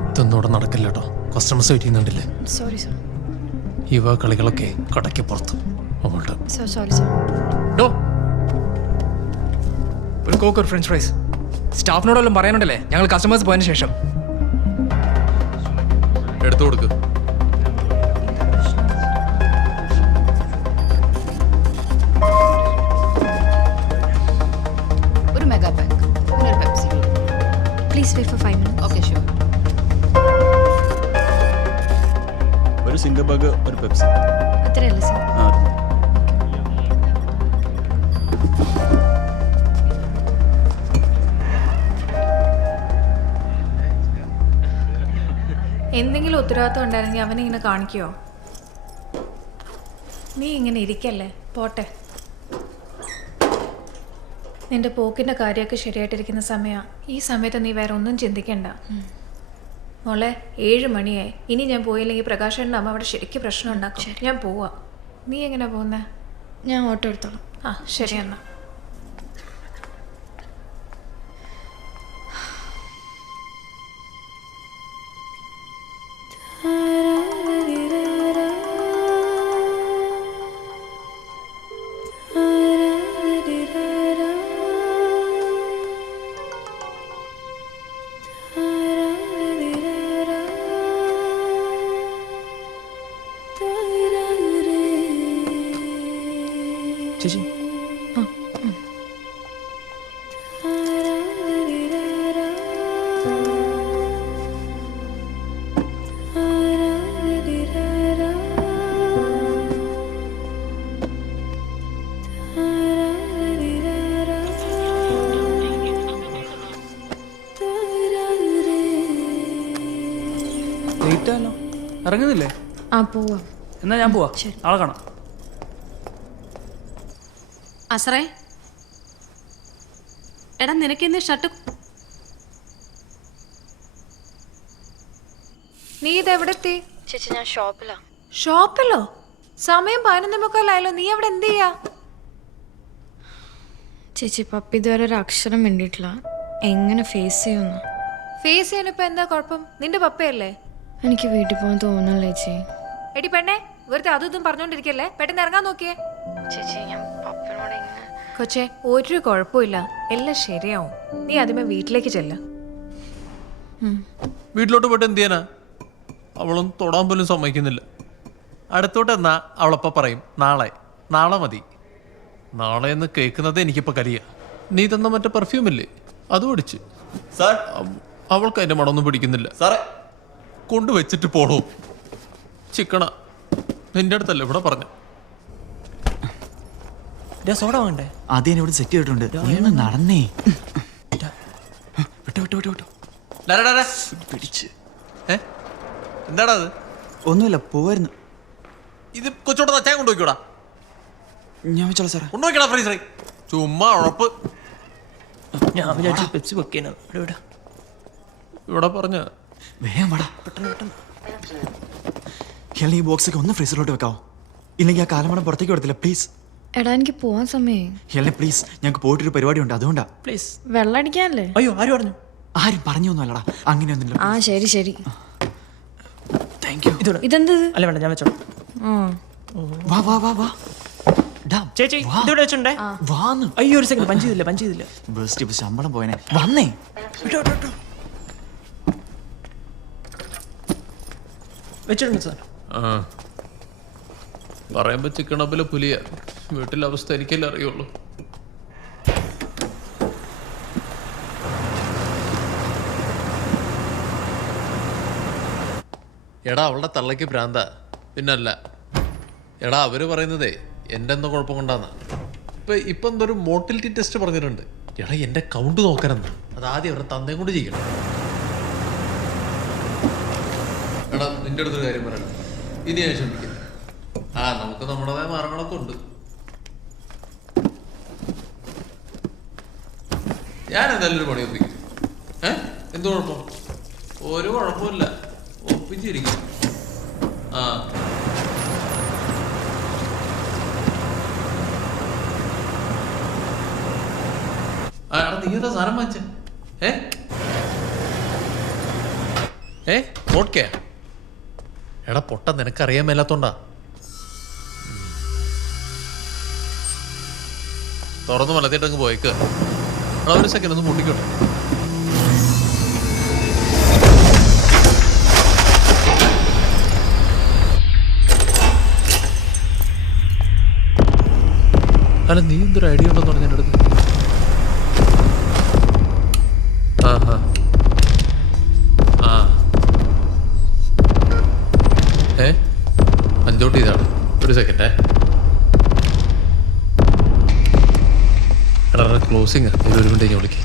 ഇതൊന്നും ഇവിടെ നടക്കില്ല കേട്ടോ. കസ്റ്റമേഴ്സ് വെയിറ്റ് ചെയ്യുന്നുണ്ടല്ലേ. Sorry sir. ഇവ കളികളൊക്കെ കടയ്ക്ക് പുറത്ത്. So sorry sir. ഒരു കോക്ക്, ഒരു ഫ്രഞ്ച് ഫ്രൈസ്. സ്റ്റാഫിനോടെല്ലാം പറയാനുണ്ടല്ലേ, ഞങ്ങൾ കസ്റ്റമേഴ്സ് പോയതിനു ശേഷം. എടുത്തു കൊടുക്ക്. ഒരു മെഗാ പാക്ക്, ഒരു Pepsi. Please wait for 5 minutes. Okay sure. ഒരു സിംഗിൾ ബർഗർ, ഒരു പെപ്സി. അത്രയല്ലേ സർ? എന്തെങ്കിലും ഉത്തരവാദിത്വം ഉണ്ടായിരുന്നെങ്കിൽ അവനെ ഇങ്ങനെ കാണിക്കുമോ? നീ ഇങ്ങനെ ഇരിക്കല്ലേ, പോട്ടെ. നിന്റെ പോക്കിൻ്റെ കാര്യമൊക്കെ ശരിയായിട്ടിരിക്കുന്ന സമയമാണ്. ഈ സമയത്ത് നീ വേറെ ഒന്നും ചിന്തിക്കണ്ട മോളെ. 7 മണിയായി. ഇനി ഞാൻ പോയില്ലെങ്കിൽ പ്രകാശൻ്റെ അമ്മ അവിടെ ശരിക്കും പ്രശ്നം ഉണ്ടാക്കും. ഞാൻ പോവാ. നീ എങ്ങനെ പോകുന്നേ? ഞാൻ ഓട്ടോ എടുത്തോളാം. ആ ശരി എന്നാ. ചേച്ചി ലേറ്റാണല്ലോ. ഇറങ്ങുന്നില്ലേ? ആ പോവാം. എന്നാ ഞാൻ പോവാ. നാളെ കാണാം. അസറേ, എടാ നിനക്കെന്ന് ഷർട്ട്. നീ ഇതെവിടെ എത്തി? ചേച്ചി ഞാൻ ഷോപ്പിലാ. ഷോപ്പിലോ? സമയം 11:45. നീ അവിടെ എന്ത് ചെയ്യാ? ചേച്ചി പപ്പി ഇതുവരെ ഒരു അക്ഷരം വേണ്ടിയിട്ടില്ല. എങ്ങനെ ഫേസ് ചെയ്യുന്നു? ഫേസ് ചെയ്യാനിപ്പോ എന്താ കുഴപ്പം? നിന്റെ പപ്പയല്ലേ? എനിക്ക് വീട്ടിൽ പോകാൻ തോന്നല്ലേ ചേച്ചി. എടി പെണ്ണെ, വെറുതെ അതും ഇതും പറഞ്ഞോണ്ടിരിക്കല്ലേ. പെട്ടെന്ന് ഇറങ്ങാൻ നോക്കിയേ. ചേച്ചി ഞാൻ പപ്പനോട് കൊച്ചേ, ഒരു കുഴപ്പമില്ല, എല്ലാം ശരിയാവും. നീ ആദ്യമേ വീട്ടിലേക്ക് ചെല്ല. വീട്ടിലോട്ട് പോയിട്ട് എന്ത് ചെയ്യാനാ? അവളൊന്നും തൊടാൻ പോലും സമ്മതിക്കുന്നില്ല. അടുത്തോട്ട് എന്നാ അവളപ്പ പറയും നാളെ, നാളെ മതി. നാളെ എന്ന് കേൾക്കുന്നത് എനിക്കിപ്പോൾ കരിയ. നീ തന്ന മറ്റേ പെർഫ്യൂം ഇല്ലേ, അതും അടിച്ച്. സാർ, അവൾക്ക് അതിൻ്റെ മണമൊന്നും പിടിക്കുന്നില്ല സാറേ. കൊണ്ടുവച്ചിട്ട് പോടോ. ചിക്കണ നിന്റെ അടുത്തല്ലേ ഇവിടെ പറഞ്ഞു. സോഡ വേണ്ടേ? ആദ്യം ഇവിടെ സെറ്റ് ചെയ്തിട്ടുണ്ട്. നടന്നേ. പിടിച്ച്. എന്താടാ അത്? ഒന്നുമില്ല, പോവായിരുന്നു. ഇത് കൊച്ചോട്ട് ചായ കൊണ്ടുപോയിക്കോടാ. ഞാൻ വെച്ചോളാം സാറേ. കൊണ്ടുപോയിക്കടാ ഫ്രീസറെ. ചുമ്മാ ഉഴപ്പ്. ഞാൻ വിചാരിച്ചു പെപ്സി വെക്കാനാ. ഇവിടെ പറഞ്ഞ വേഗം വാടാ. പെട്ടെന്ന്. ഈ ബോക്സൊക്കെ ഒന്ന് ഫ്രീസറിലോട്ട് വെക്കാവോ? ഇല്ലെങ്കിൽ ആ കാലമണം പുറത്തേക്ക് കൊടുത്തില്ല പ്ലീസ്. എടാ എനിക്ക് പോവാൻ സമയം. ഹെലി പ്ലീസ്, ഞങ്ങൾക്ക് പോയിട്ടൊരു പരിപാടി ഉണ്ട്, അതുകൊണ്ടാ. പ്ലീസ്. വെള്ളം അടിക്കാനല്ലേ? അയ്യോ, ആരും പറഞ്ഞു? ആരും പറഞ്ഞൊന്നുമല്ലടാ, അങ്ങനെയൊന്നുമില്ല. ആ ശരി ശരി. Thank you. ഇതെന്ത്? അല്ല വേണ്ട, ഞാൻ വെച്ചോളാം. വാ വാ വാ വാ. ചേച്ചി ഇതോടെ വെച്ചിട്ടുണ്ടേ. വാന്ന്. അയ്യോ ഒരു സെക്കൻഡ്, പഞ്ച് ചെയ്തില്ല. ബെസ്റ്റ്, ഇപ്പൊ ശമ്പളം പോയനെ. വന്നേ. വെച്ചിട്ടുണ്ട് സാർ. പറയുമ്പോ ചിക്കണപ്പിലെ പുലിയ. വീട്ടിലെ അവസ്ഥ എനിക്കല്ലേ അറിയുള്ളൂ. എടാ അവളുടെ തള്ളയ്ക്ക് ഭ്രാന്ത, പിന്നല്ല. എടാ അവര് പറയുന്നതേ എൻ്റെ എന്തോ കുഴപ്പം കൊണ്ടാന്നാ. ഇപ്പൊ എന്തൊരു മോട്ടിലിറ്റി ടെസ്റ്റ് പറഞ്ഞിട്ടുണ്ട്. എടാ എന്റെ കൗണ്ട് നോക്കാനെന്ന് അത് ആദ്യം അവരുടെ തന്തയും കൊണ്ട് ചെയ്യണം. എടാ നിന്റെ അടുത്തൊരു കാര്യം പറയണം, ഇനി ഞാൻ ക്ഷമിക്കില്ല. നമുക്ക് നമ്മുടേതായ മാർഗങ്ങളൊക്കെ ഉണ്ട്. ഞാൻ എന്തായാലും ഒരു പണി ഒപ്പിക്കും. എന്ത് കുഴപ്പം? ഒരു കുഴപ്പമില്ല, ഒപ്പിച്ചിരിക്കും. എടാ നീ എന്താ സാധനം വാങ്ങിച്ച? ഓക്കെ. എടാ പൊട്ട, നിനക്കറിയാൻ മേലാത്തോണ്ടാ. തുറന്ന് മലത്തിട്ട് അങ്ങ് പോയേക്ക്. എടാ ഒരു സെക്കൻഡ് ഒന്ന് മുട്ടിക്കോട്ടെ. അല്ല നീ എന്തൊരു ഐഡിയ ഉണ്ടെന്ന് പറഞ്ഞ എൻ്റെ അടുത്ത്? അഞ്ചോട്ട് ഇതാണ്. ഒരു സെക്കൻഡേ. എടാ ക്ലോസിങ് ഒരു മിനിറ്റ് കഴിഞ്ഞ് വിളിക്കും.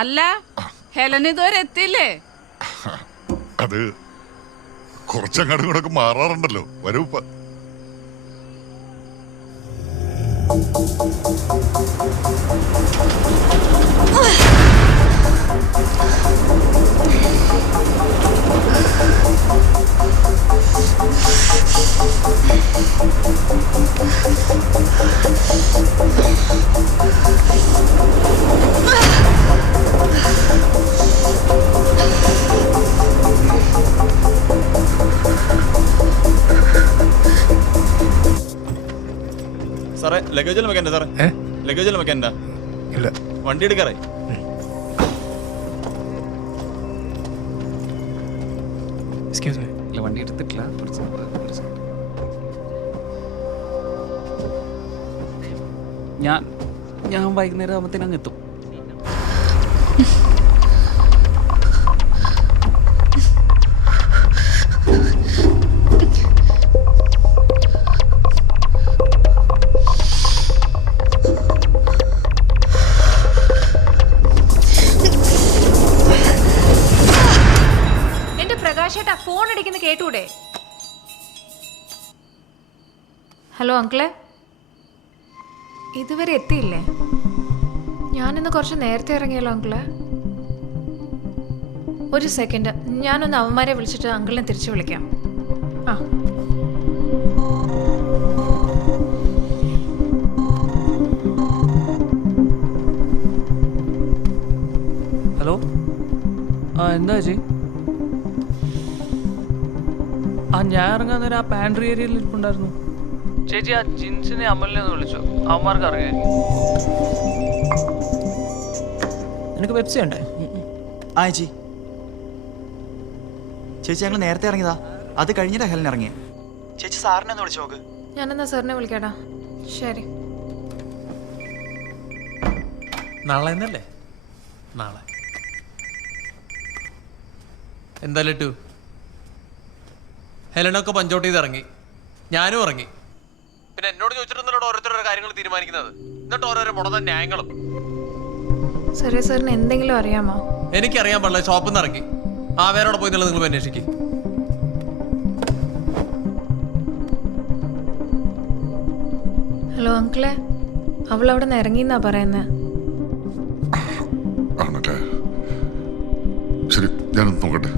അല്ല ഹെലൻ ഇതുവരെ എത്തിയില്ലേ? അത് കുറച്ചങ്ങോട്ടും കൂടെ മാറാറുണ്ടല്ലോ. വരൂ. സാറേ ലഗേജ് വെക്കണ്ട സാറേ. ലഗേജ് വെക്കണ്ട. ഇല്ല വണ്ടി എടുക്കാറേ. Excuse me. ഇല്ല വണ്ടി എടുത്തിട്ടില്ല. ഞാൻ വൈകുന്നേരം ആകുമ്പത്തേനും അങ്ങ് എത്തും. ഫോൺ അടിക്കുന്ന കേട്ടൂടെ? ഹലോ അങ്കിളെ, ഇതുവരെ എത്തിയില്ലേ? ഞാനിന്ന് കുറച്ച് നേരത്തെ ഇറങ്ങിയല്ലോ അങ്കിളെ. ഒരു സെക്കൻഡ്, ഞാനൊന്ന് അവന്മാരെ വിളിച്ചിട്ട് അങ്കിളിനെ തിരിച്ചു വിളിക്കാം. ഹലോ, എന്താ ചേച്ചി? ഞാൻ ഇറങ്ങാൻ നേരം ആ പാൻട്രി ഏരിയയിൽ ഇരിപ്പുണ്ടായിരുന്നു. ചേച്ചി ആ ജിൻസിനെ അമലിനെ ഒന്ന് വിളിച്ചോ, അവന്മാർക്ക് അറിയായിരിക്കും. നിനക്ക് പെപ്സി ഉണ്ടേ? ആ ചേച്ചി ചേച്ചി ഞങ്ങൾ നേരത്തെ ഇറങ്ങിയതാ, അത് കഴിഞ്ഞിട്ടാ ഹെലൻ ഇറങ്ങിയ. ചേച്ചി സാറിനെ ഒന്ന് വിളിച്ചു നോക്ക്. ഞാനെന്നാ സാറിനെ വിളിക്കാടാ. ശരി. നാളെ എന്നല്ലേ? നാളെ എന്തായാലും ഹെലനൊക്കെ പഞ്ചോട്ട് ചെയ്ത് ഇറങ്ങി, ഞാനും ഇറങ്ങി. പിന്നെ എന്നോട് ചോദിച്ചിട്ടൊന്നുമല്ലോ ഓരോരുത്തരുടെ കാര്യങ്ങൾ തീരുമാനിക്കുന്നത്, എന്നിട്ട് ഓരോരോ മുടന്ന ന്യായങ്ങളും. സാറേ, സാറിന് എന്തെങ്കിലും അറിയാമോ? എനിക്കറിയാൻ പാടില്ല. ഷോപ്പിൽ നിന്ന് ഇറങ്ങി വേറെവിടെ പോയി നിങ്ങൾ അന്വേഷിക്കും. ഹലോ അങ്കിളെ, അവൾ അവിടെ നിന്ന് ഇറങ്ങിന്നാ പറയുന്നത്. ആണല്ലേ? ശരി, ഞാനൊന്ന് നോക്കട്ടെ.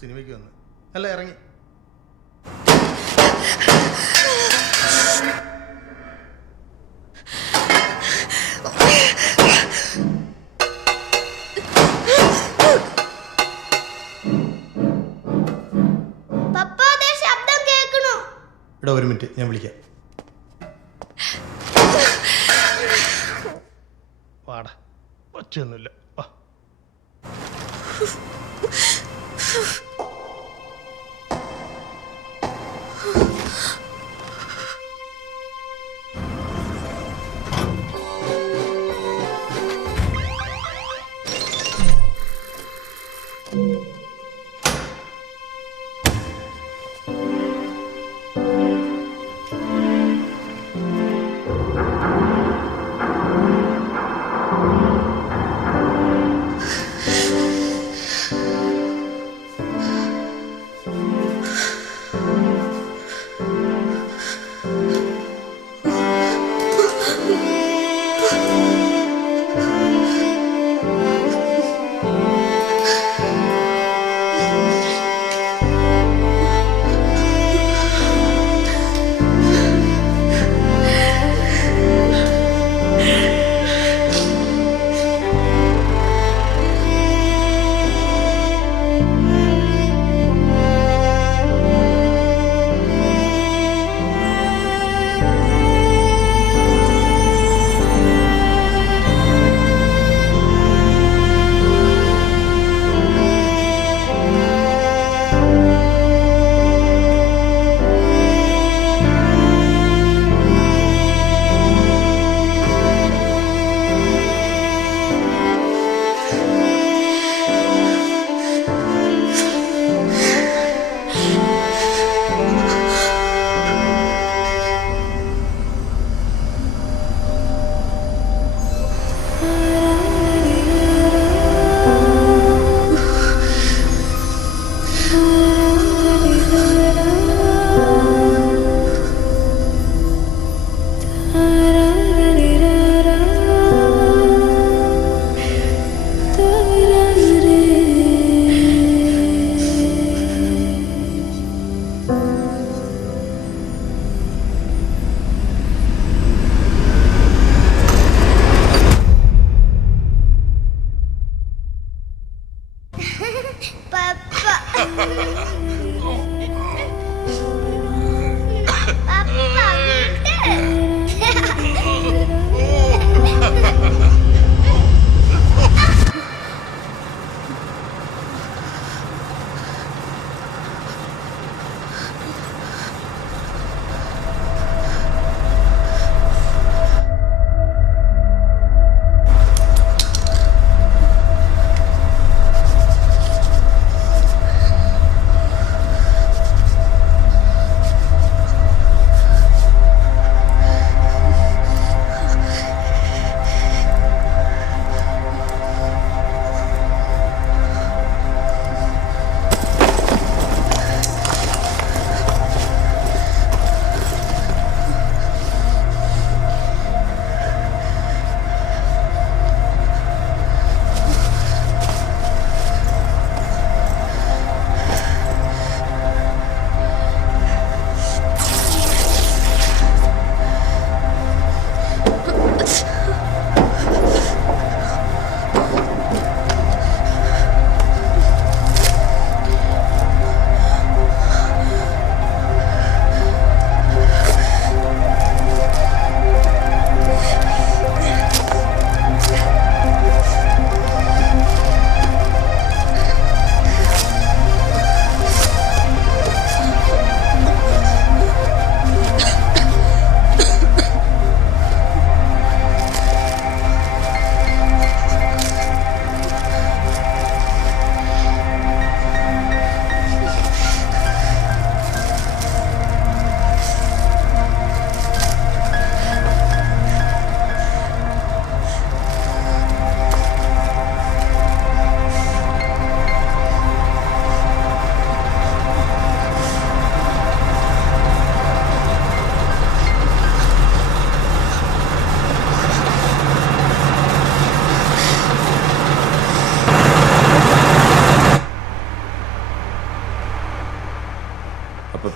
സിനിമയ്ക്ക് വന്ന് അല്ല ഇറങ്ങി. ഇവിടെ ഒരു മിനിറ്റ്, ഞാൻ വിളിക്കാം. വാടാ, ഒച്ചയൊന്നുമില്ല. വാ.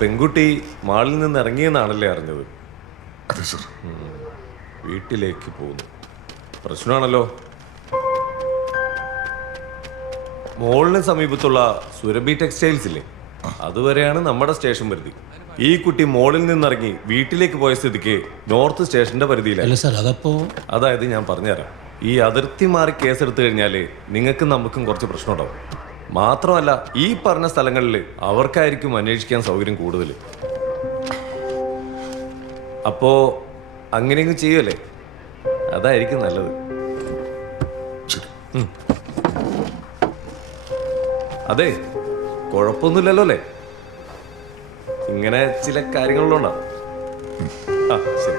പെൺകുട്ടി മാളിൽ നിന്ന് ഇറങ്ങിയെന്നാണല്ലേ അറിഞ്ഞത്? അതെ സർ. വീട്ടിലേക്ക് പോകുന്നു. പ്രശ്നമാണല്ലോ. മോളിന് സമീപത്തുള്ള സുരഭി ടെക്സ്റ്റൈൽസ് ഇല്ലേ, അതുവരെയാണ് നമ്മുടെ സ്റ്റേഷൻ പരിധി. ഈ കുട്ടി മോളിൽ നിന്നിറങ്ങി വീട്ടിലേക്ക് പോയ സ്ഥിതിക്ക് നോർത്ത് സ്റ്റേഷന്റെ പരിധിയിലല്ല. അതായത് ഞാൻ പറഞ്ഞുതരാം, ഈ അതിർത്തി മാറി കേസെടുത്തു കഴിഞ്ഞാൽ നിങ്ങൾക്ക് നമുക്കും കുറച്ച് പ്രശ്നമുണ്ടാവും. മാത്രമല്ല ഈ പറഞ്ഞ സ്ഥലങ്ങളിൽ അവർക്കായിരിക്കും അന്വേഷിക്കാൻ സൗകര്യം കൂടുതൽ. അപ്പോ അങ്ങനെയെങ്കിലും ചെയ്യുമല്ലേ? അതായിരിക്കും നല്ലത്. അതെ, കുഴപ്പമൊന്നുമില്ലല്ലോ അല്ലേ? ഇങ്ങനെ ചില കാര്യങ്ങളുണ്ടാവും. ആ ശരി.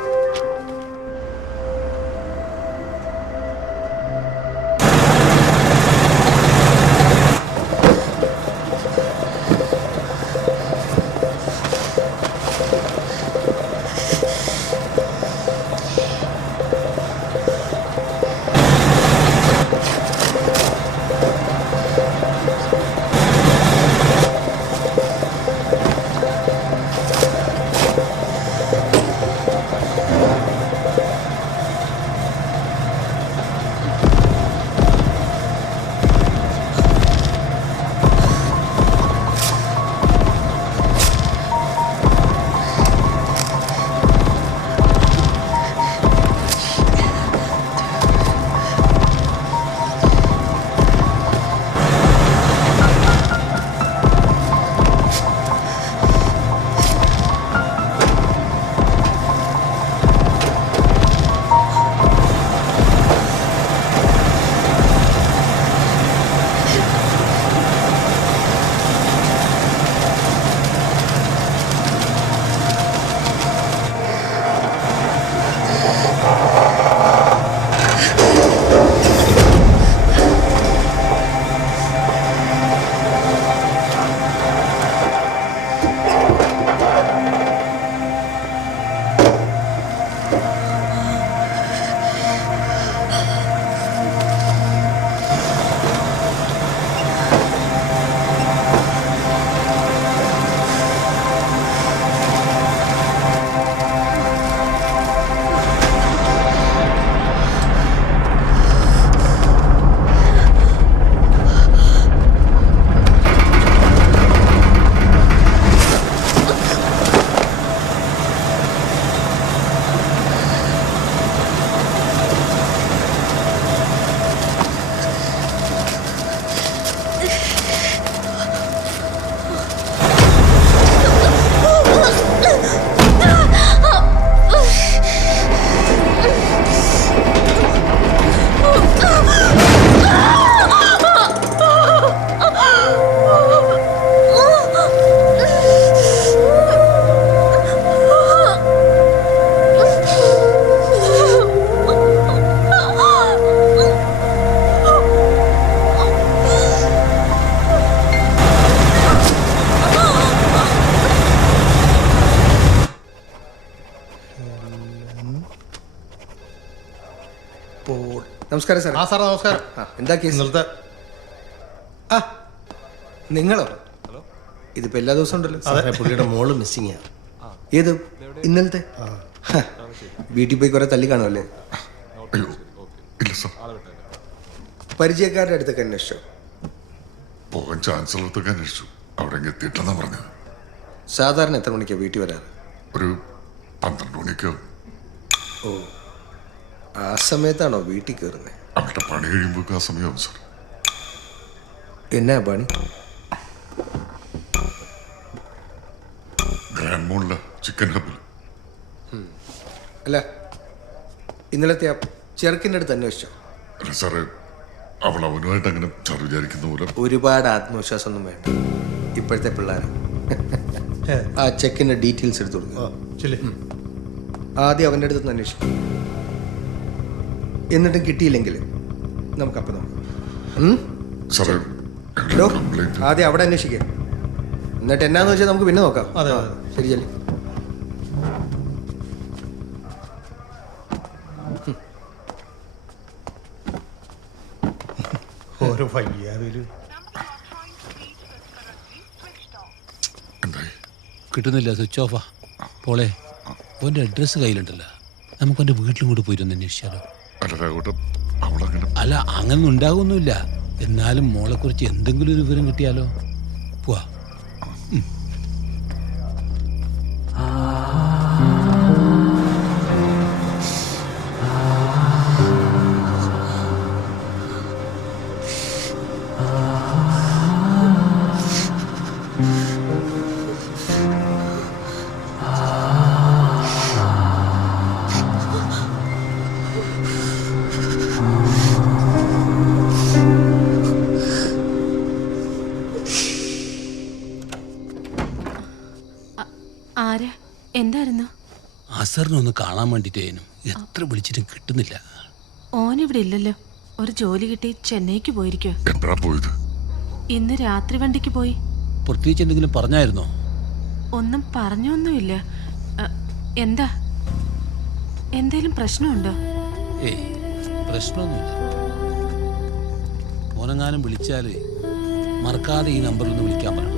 നമസ്കാരം സാർ. ആ സാറേ നമസ്കാരം. എന്താ കേസ്? ഇന്നലത്തെ ആ നിങ്ങളോ? ഇതിപ്പോ എല്ലാ ദിവസവും ഉണ്ടല്ലോ. സാറേ പുള്ളിയുടെ മോള് മിസ്സിങ്. ഏത്? ഇന്നലത്തെ? വീട്ടിൽ പോയി കുറെ തല്ലി കാണുമല്ലേ? പരിചയക്കാരുടെ അടുത്തൊക്കെ അന്വേഷിച്ചോ? പോകാൻ ചാൻസലർ അടുത്തൊക്കെ അന്വേഷിച്ചു. അവിടെ എത്തിയിട്ടെന്നാ പറഞ്ഞത്. സാധാരണ എത്ര മണിക്കാണ് വീട്ടിൽ വരാറ്? ഒരു 12 മണിക്കാവും. ഓ, ആ സമയത്താണോ വീട്ടിൽ കയറുന്നത്? അവരുടെ പണി കഴിയുമ്പോൾ ആ സമയമാവും സാർ. എന്നാ പണി? ഗ്രാൻഡ് മോളില ചിക്കൻ ഹബിൽ. അല്ല, ഇന്നലത്തെ ആ ചെറുക്കിൻ്റെ അടുത്ത് അന്വേഷിച്ചോ? അല്ല സാറേ, അവൾ അവനുമായിട്ട് അങ്ങനെ വിചാരിക്കുന്ന പോലെ. ഒരുപാട് ആത്മവിശ്വാസം ഒന്നും വേണ്ട. ഇപ്പോഴത്തെ പിള്ളേർ ആ ചെക്കിന്റെ ഡീറ്റെയിൽസ് എടുത്തു കൊടുക്കും. ആദ്യം അവൻ്റെ അടുത്ത് അന്വേഷിക്കും. എന്നിട്ടും കിട്ടിയില്ലെങ്കിൽ നമുക്കപ്പം നോക്കാം. ആദ്യം അവിടെ അന്വേഷിക്കാം. എന്നിട്ട് എന്നാന്ന് വെച്ചാൽ നമുക്ക് പിന്നെ നോക്കാം. ശരി ചെല്ലി. ഓരോ വയ്യാതൊരു കിട്ടുന്നില്ല, സ്വിച്ച് ഓഫാ. പോളെ, ഓൻ്റെ അഡ്രസ്സ് കയ്യിലുണ്ടല്ലോ, നമുക്ക് എൻ്റെ വീട്ടിലും കൂടി പോയിട്ടൊന്ന് അന്വേഷിച്ചാലോ? അല്ല, അങ്ങനെ ഉണ്ടാകുമൊന്നുമില്ല. എന്നാലും മോളെക്കുറിച്ച് എന്തെങ്കിലും ഒരു വിവരം കിട്ടിയാലോ? പോവാ. ആരാ? എന്തായിരുന്നു? അസറിനെ ഒന്ന് കാണാൻ വേണ്ടിയിട്ടേനും എത്ര വിളിച്ചിട്ടും കിട്ടുന്നില്ല. ഓനിവിടെ ഇല്ലല്ലോ. ഒരു ജോലി കിട്ടി ചെന്നൈക്ക് പോയിരിക്കോ? എപ്പോഴാ പോയത്? ഇന്ന് രാത്രി വണ്ടിക്ക് പോയി. പ്രത്യേകിച്ച് എന്തെങ്കിലും പറഞ്ഞായിരുന്നോ? ഒന്നും പറഞ്ഞൊന്നുമില്ല. എന്താ, എന്തേലും പ്രശ്നമുണ്ടോ? ഏയ്, പ്രശ്നമൊന്നുമില്ല. ഓനെങ്ങാനും വിളിച്ചാല് മറക്കാതെ ഈ നമ്പറിൽ നിന്ന് വിളിക്കാൻ പറയണം.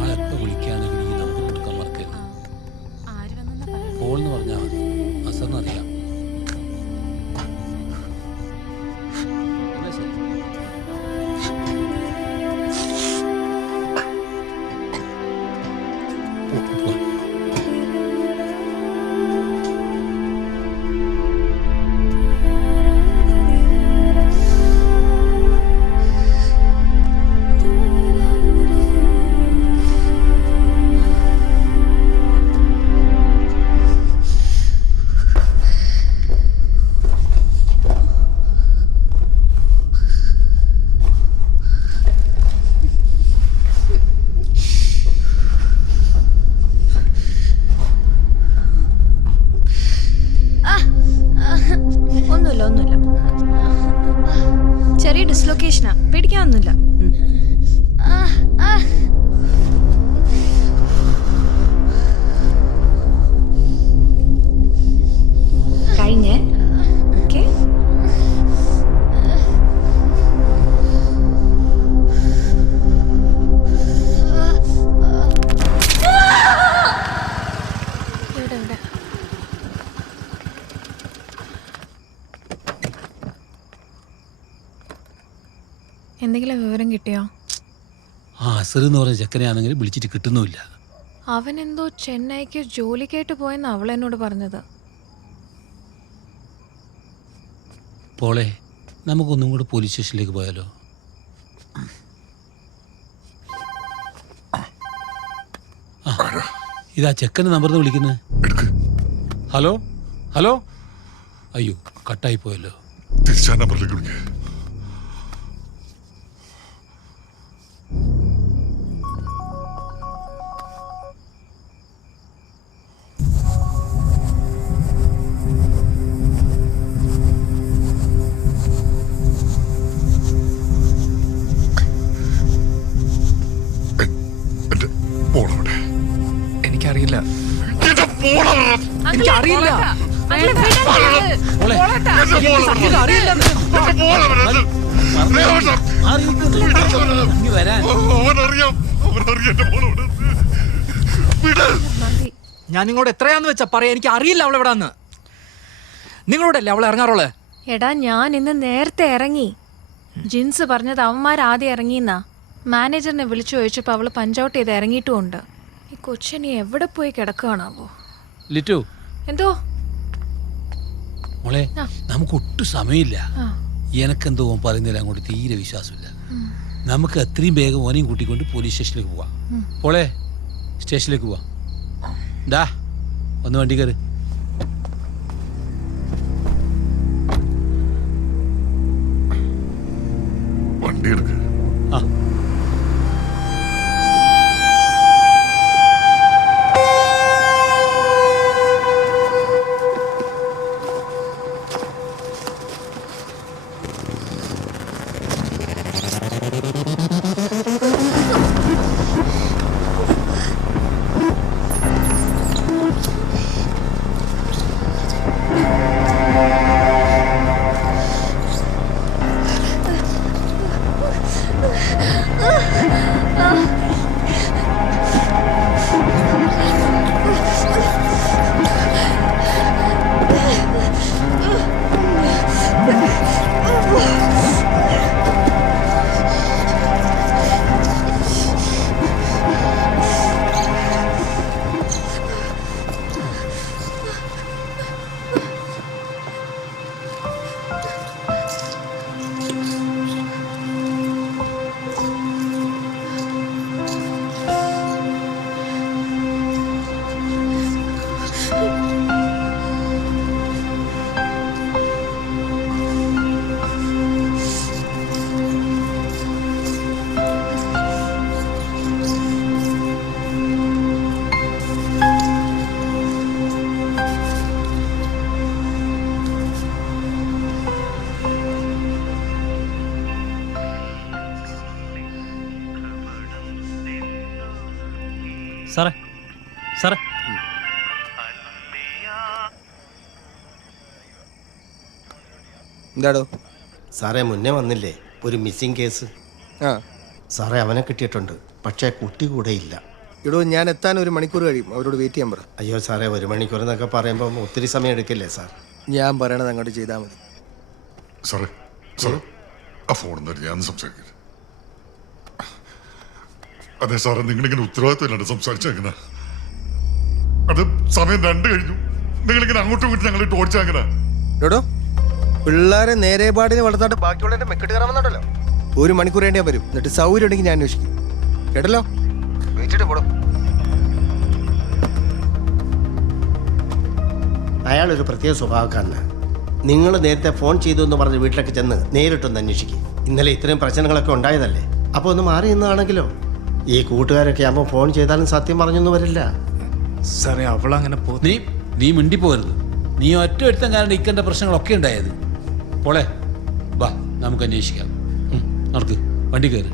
ആളെപ്പോ വിളിക്കുകയാണെങ്കിൽ ഈ നമ്പർ കൊടുക്കാൻ മറക്കരുത്. പോൾന്ന് പറഞ്ഞാൽ മതി, അസറിനറിയാം. ഒന്നുമില്ല. ചെറിയ ഡിസ്ലൊക്കേഷനാ, പേടിക്കാനൊന്നുമില്ല. കഴിഞ്ഞേ. ഓക്കെ, എന്തെങ്കിലും വിവരം കിട്ടിയോ? ആ അസർ എന്ന് പറഞ്ഞ ചെക്കനെയാണെങ്കിൽ വിളിച്ചിട്ട് കിട്ടുന്നുമില്ല. അവൻ എന്തോ ചെന്നൈക്ക് ജോലിക്കായിട്ട് പോയെന്ന് അവൾ എന്നോട് പറഞ്ഞത്. പോളെ, നമുക്കൊന്നും കൂടെ പോലീസ് സ്റ്റേഷനിലേക്ക് പോയാലോ? ഇതാ ചെക്കൻ്റെ നമ്പറിൽ വിളിക്കുന്നത്. ഹലോ ഹലോ, അയ്യോ കട്ടായി പോയല്ലോ. തിരിച്ചാ നമ്പറിലേക്ക് വിളിക്കേ. എനിക്കറിയില്ല. എനിക്കറിയില്ല. ഞാൻ നിങ്ങളോട് എത്രയാന്ന് വെച്ചാ പറയാ, എനിക്ക് അറിയില്ല അവൾ എവിടാന്ന്. നിങ്ങളോടല്ലേ അവൾ ഇറങ്ങാറുള്ളത്? എടാ, ഞാൻ ഇന്ന് നേരത്തെ ഇറങ്ങി. ജിൻസ് പറഞ്ഞത് അവന്മാരാദ്യം ഇറങ്ങിയെന്നാ. മാനേജറിനെ വിളിച്ചു ചോദിച്ചപ്പോൾ അവള് പഞ്ചൗട്ട് ചെയ്ത് ഇറങ്ങിയിട്ടുമുണ്ട്. ഈ കൊച്ചിനി എവിടെ പോയി കിടക്കുകയാണാവോ? ലിറ്റു, എന്തോ മോളെ, നമുക്ക് ഒട്ടും സമയമില്ല. എനക്കെന്തോ ഓൻ പറയുന്നില്ല, അങ്ങോട്ട് തീരെ വിശ്വാസമില്ല. നമുക്ക് എത്രയും വേഗം ഓനെയും കൂട്ടിക്കൊണ്ട് പോലീസ് സ്റ്റേഷനിലേക്ക് പോവാം. പോളെ, സ്റ്റേഷനിലേക്ക് പോവാം. ഡാ, ഒന്ന് വണ്ടി കയറി. വണ്ടി എടുക്ക. ആ, സാറേ സാറേ എന്താടോ സാറേ മുന്നേ വന്നില്ലേ ഒരു മിസ്സിംഗ് കേസ്? ആ സാറേ അവനെ കിട്ടിയിട്ടുണ്ട്, പക്ഷേ കുട്ടി കൂടെ ഇല്ല. ഇടോ ഞാൻ എത്താൻ 1 മണിക്കൂർ കഴിയും, അവരോട് വെയിറ്റ് ചെയ്യാൻ പറ. അയ്യോ സാറേ 1 മണിക്കൂർ എന്നൊക്കെ പറയുമ്പോൾ ഒത്തിരി സമയം എടുക്കില്ലേ സാർ? ഞാൻ പറയണത് അങ്ങോട്ട് ചെയ്താൽ മതി. സാറേ സാറേ ആ ഫോൺ ഞാൻ സംസാരിക്കില്ല. അതെ സാറേ, നിങ്ങളിങ്ങനെ ഉത്തരവാദിത്തമില്ലാണ്ട് സംസാരിച്ചെങ്ങനെ? അത് സമയം 2 കഴിഞ്ഞു, നിങ്ങളിങ്ങനെ അങ്ങോട്ടും ഇങ്ങോട്ടും ഞങ്ങളെ ഓടിച്ചെങ്ങനെ? എടോ പിള്ളേരെ നേരെ പാടിന് വളർത്താണ്ട് ബാക്കിയുള്ളതിന്റെ മെക്കെട്ട് കയറാമെന്നുണ്ടല്ലോ. 1 മണിക്കൂർ വേണ്ടി ഞാൻ വരും, എന്നിട്ട് സൗകര്യം ഉണ്ടെങ്കിൽ ഞാൻ അന്വേഷിക്കും. കേട്ടല്ലോ? വെയിറ്റ് പോടും. അയാളൊരു പ്രത്യേക സ്വഭാവക്കാരനാണ്. നിങ്ങൾ നേരത്തെ ഫോൺ ചെയ്തു എന്ന് പറഞ്ഞ് വീട്ടിലേക്ക് ചെന്ന് നേരിട്ടൊന്ന് അന്വേഷിക്കും. ഇന്നലെ ഇത്രയും പ്രശ്നങ്ങളൊക്കെ ഉണ്ടായതല്ലേ, അപ്പോൾ ഒന്ന് മാറി നിന്നാണെങ്കിലോ. ഈ കൂട്ടുകാരൊക്കെ ആകുമ്പോൾ ഫോൺ ചെയ്താലും സത്യം പറഞ്ഞൊന്നും വരില്ല. സാറേ അവളങ്ങനെ നീ മിണ്ടിപ്പോരുത്. നീ ഒറ്റ ഒരുത്തം കാരണം ഇക്കണ്ട പ്രശ്നങ്ങളൊക്കെ ഉണ്ടായത്. പോളെ വാ നമുക്ക് അന്വേഷിക്കാം. നടക്ക്, വണ്ടി കയറി.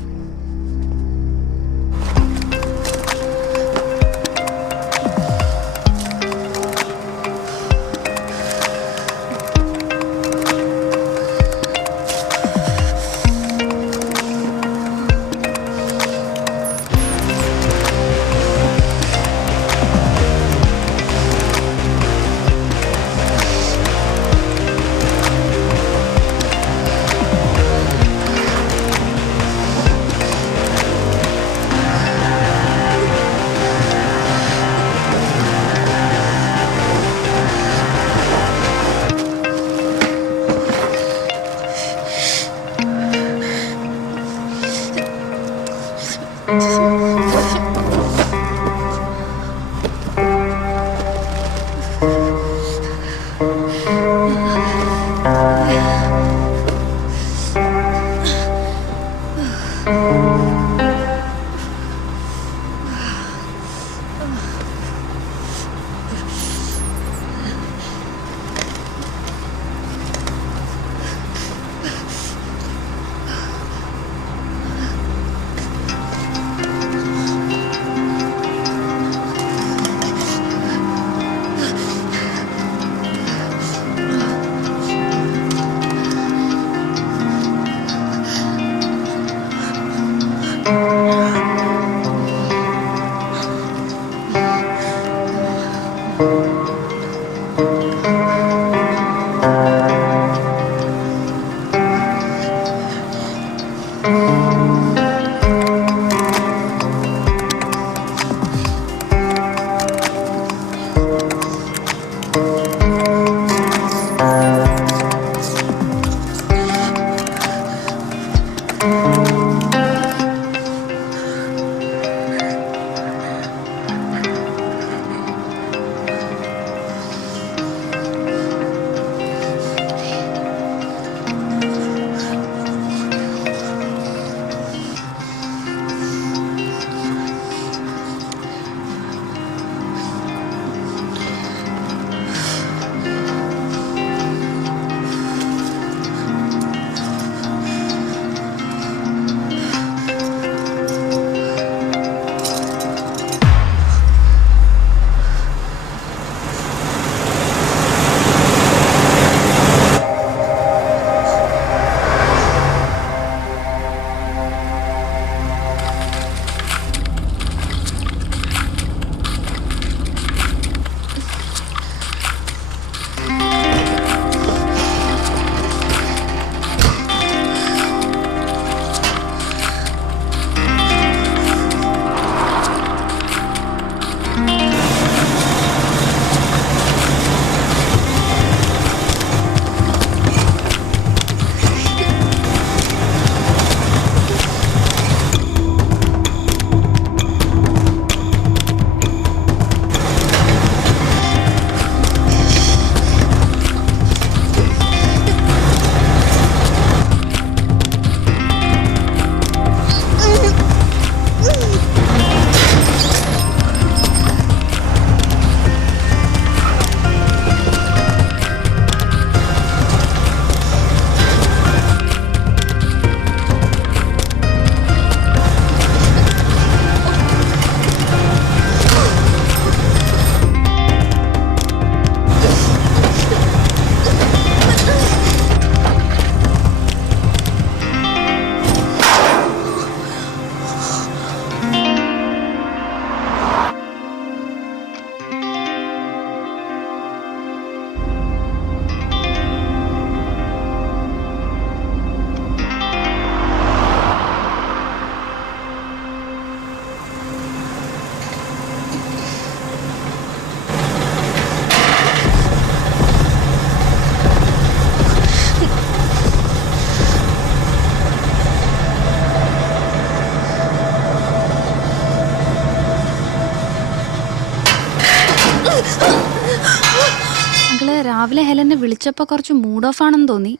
അങ്കിള് രാവിലെ ഹെലനെ വിളിച്ചപ്പോൾ കുറച്ച് മൂഡ് ഓഫ് ആണെന്ന് തോന്നി.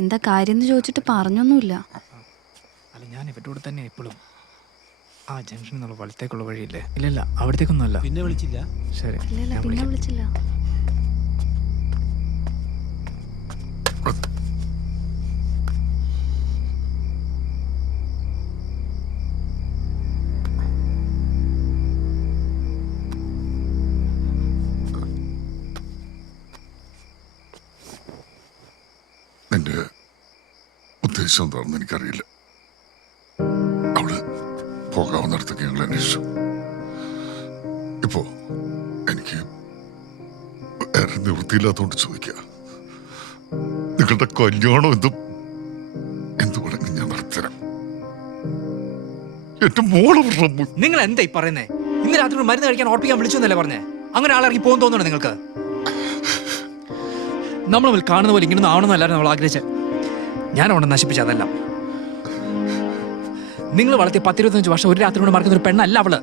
എന്താ കാര്യം എന്ന് ചോദിച്ചിട്ട് പറഞ്ഞൊന്നുമില്ല. അല്ല ഞാൻ ഇവരുടെ കൂടെ തന്നെ എപ്പോഴും. ആ ജംഗ്ഷനിൽ നിന്നുള്ള വലത്തേക്കുള്ള വഴിയില്ലേ? ഇല്ല അവിടത്തേക്കൊന്നും അല്ല. പിന്നെ വിളിച്ചില്ല? ശരി ഇല്ല ഞാൻ പിന്നെ വിളിക്കാം. വിളിച്ചില്ല. നിന്റെ ഉദ്ദേശം എന്താണെന്ന് എനിക്കറിയില്ല. അവള് പോകാവുന്നിടത്തേക്ക് ഞങ്ങൾ അന്വേഷിച്ചു. ഇപ്പോ എനിക്ക് വേറെ നിവൃത്തിയില്ലാത്തോണ്ട് ചോദിക്കുക, നിങ്ങളുടെ കല്യാണം എന്ത് വേണമെങ്കിലും ഞാൻ നടത്തരാം. എന്റെ മോളെ നിങ്ങൾ എന്താ ഈ പറയുന്നേ? ഇന്ന് രാത്രി ഒരു മരുന്ന് കഴിക്കാൻ ഓർപ്പിക്കാൻ വിളിച്ചു എന്നല്ലേ പറഞ്ഞേ? അങ്ങനെ ആളിറങ്ങി പോകുന്ന തോന്നണോ നിങ്ങൾക്ക്? നമ്മൾ കാണുന്ന പോലെ ഇങ്ങനെ ആവണമെന്നല്ലായിരുന്നു നമ്മൾ ആഗ്രഹിച്ചത്. ഞാൻ അവിടെ നശിപ്പിച്ച അതെല്ലാം. നിങ്ങൾ വളർത്തിയ 10-25 വർഷം ഒരു രാത്രി കൊണ്ട് മറക്കുന്ന ഒരു പെണ്ണല്ല അവള്.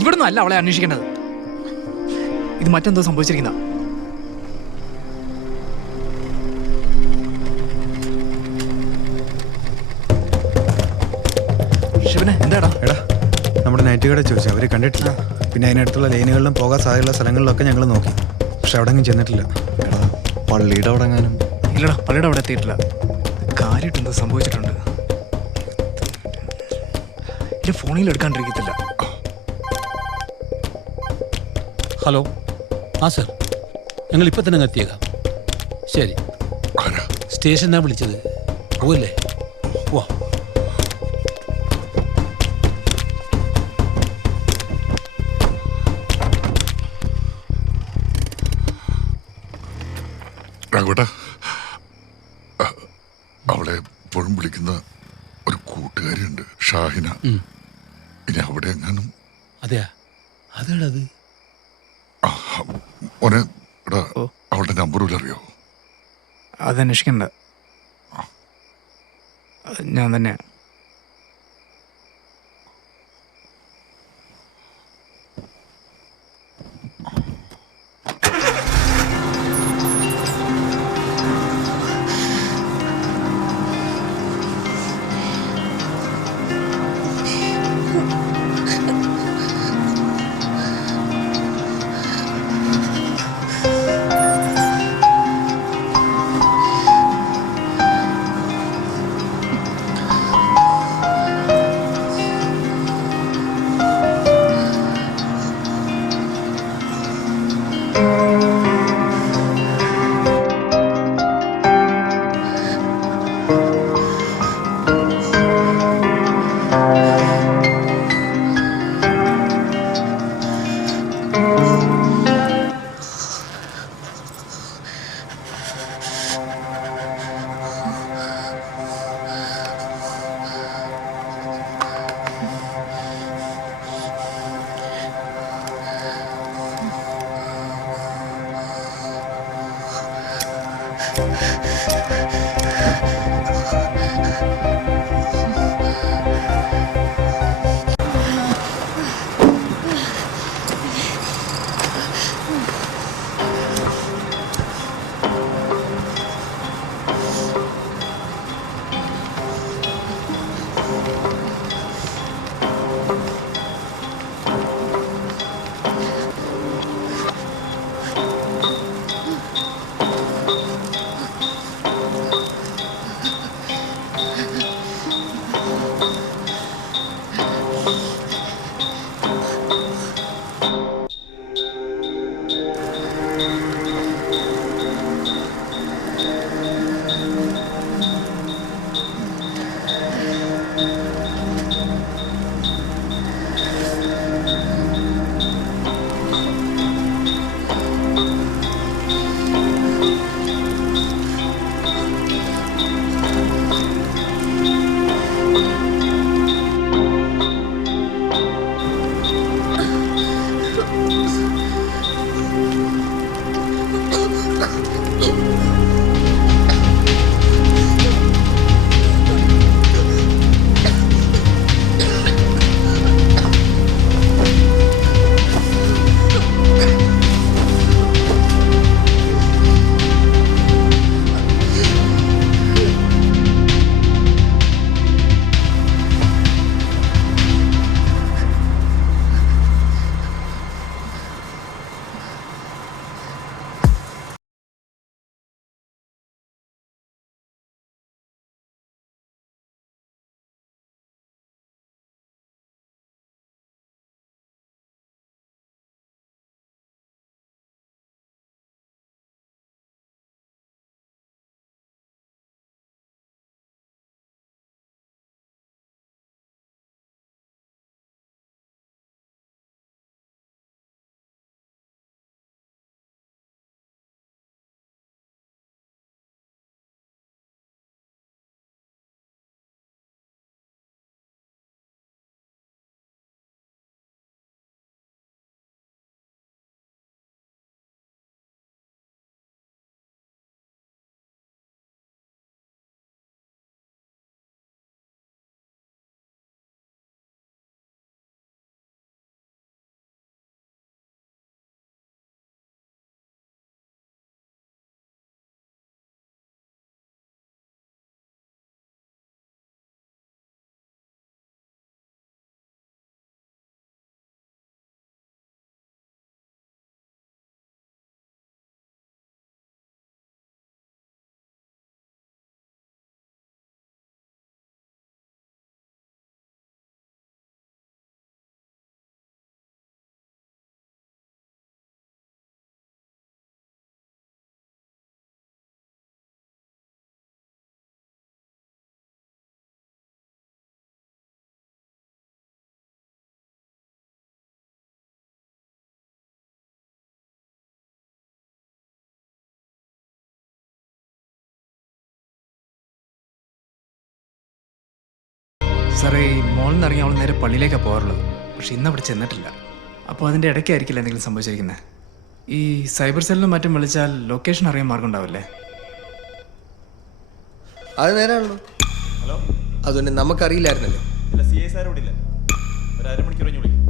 ഇവിടുന്ന് അല്ല അവളെ അന്വേഷിക്കേണ്ടത്. ഇത് മറ്റെന്തോ സംഭവിച്ചിരിക്കുന്ന. ശിവനെ എന്താടാ? എടാ നമ്മുടെ നൈറ്റ് കട ചോദിച്ചു, അവർ കണ്ടിട്ടില്ല. പിന്നെ അതിനടുത്തുള്ള ലൈനുകളിലും പോകാൻ സാധ്യതയുള്ള സ്ഥലങ്ങളിലൊക്കെ ഞങ്ങൾ നോക്കി, പക്ഷെ അവിടെ ഒന്നും ചെന്നിട്ടില്ല. എടാ പള്ളിയുടെ അവിടെ എങ്ങാനും. ഇല്ലടാ, പള്ളിയുടെ അവിടെ എത്തിയിട്ടില്ല. കാര്യമായിട്ട് എന്തോ സംഭവിച്ചിട്ടുണ്ട്. എന്റെ ഫോണിൽ എടുക്കാണ്ടിരിക്കത്തില്ല. ഹലോ, ആ സർ, ഞങ്ങൾ ഇപ്പം തന്നെ എത്തിയേക്കാം. ശരി, സ്റ്റേഷനാണ് വിളിച്ചത്. പോവല്ലേ? വാ. രാഘവട്ടാ, അവളെ എപ്പോഴും വിളിക്കുന്ന ഒരു കൂട്ടുകാരിയുണ്ട്, ഷാഹിന. ഇനി അവിടെ എങ്ങാനും. അതെയാ? അതേടത് മോനെ, എടാ അവളുടെ നമ്പർ അറിയോ? അതന്വേഷിക്കണ്ട, ഞാൻ തന്നെ. സാറേ ഈ മോളിൽ നിന്ന് ഇറങ്ങി അവൾ നേരെ പള്ളിയിലേക്കാണ് പോകാറുള്ളത്. പക്ഷെ ഇന്ന് അവിടെ ചെന്നിട്ടില്ല. അപ്പോൾ അതിൻ്റെ ഇടയ്ക്കായിരിക്കില്ല എന്തെങ്കിലും സംഭവിച്ചിരിക്കുന്നത്. ഈ സൈബർ സെല്ലിലും മറ്റും വിളിച്ചാൽ ലൊക്കേഷൻ അറിയാൻ മാർഗം ഉണ്ടാവില്ലേ? അത് നേരാണല്ലോ. ഹലോ, അതുകൊണ്ട് നമുക്കറിയില്ലായിരുന്നല്ലോ. ഇല്ല, CI സാർ ഇവിടെ ഇല്ല. ഒരു അരമണിക്കൂർ കഴിഞ്ഞ് വിളിക്കും.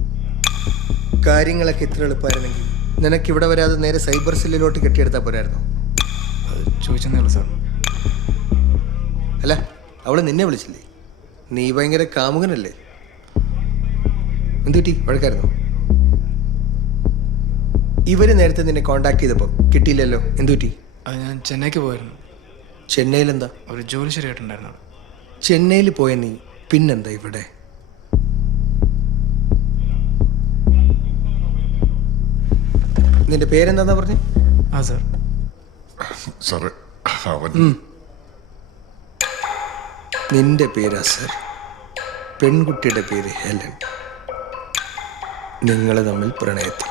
കാര്യങ്ങളൊക്കെ ഇത്ര എളുപ്പമായിരുന്നെങ്കിൽ നിനക്ക് ഇവിടെ വരാതെ നേരെ സൈബർ സെല്ലിലോട്ട് കെട്ടിയെടുത്താൽ പോരായിരുന്നോ? അത് ചോദിച്ചെന്നേ ഉള്ളൂ സാർ. അല്ല, അവള് നിന്നെ വിളിച്ചില്ലേ? നീ ഭയങ്കര കാമുകനല്ലേ? എന്തുപറ്റി? വഴക്കായിരുന്നോ? ഇവര് നേരത്തെ നിന്നെ കോണ്ടാക്ട് ചെയ്തപ്പോൾ കിട്ടിയില്ലല്ലോ, എന്തുപറ്റി? അത് ഞാൻ ചെന്നൈക്ക് പോയിരുന്നു. ചെന്നൈയിൽ എന്താ? ഒരു ജോലി ശരിയായിട്ടുണ്ടായിരുന്നു. ചെന്നൈയിൽ പോയ നീ പിന്നെന്താ ഇവിടെ? നിന്റെ പേരെന്താ പറഞ്ഞു? ആ സാർ. സാറേ, അവൻ നിന്റെ പേരാ സർ. പെൺകുട്ടിയുടെ പേര് ഹെലൻ. നിങ്ങൾ തമ്മിൽ പ്രണയത്തിൽ.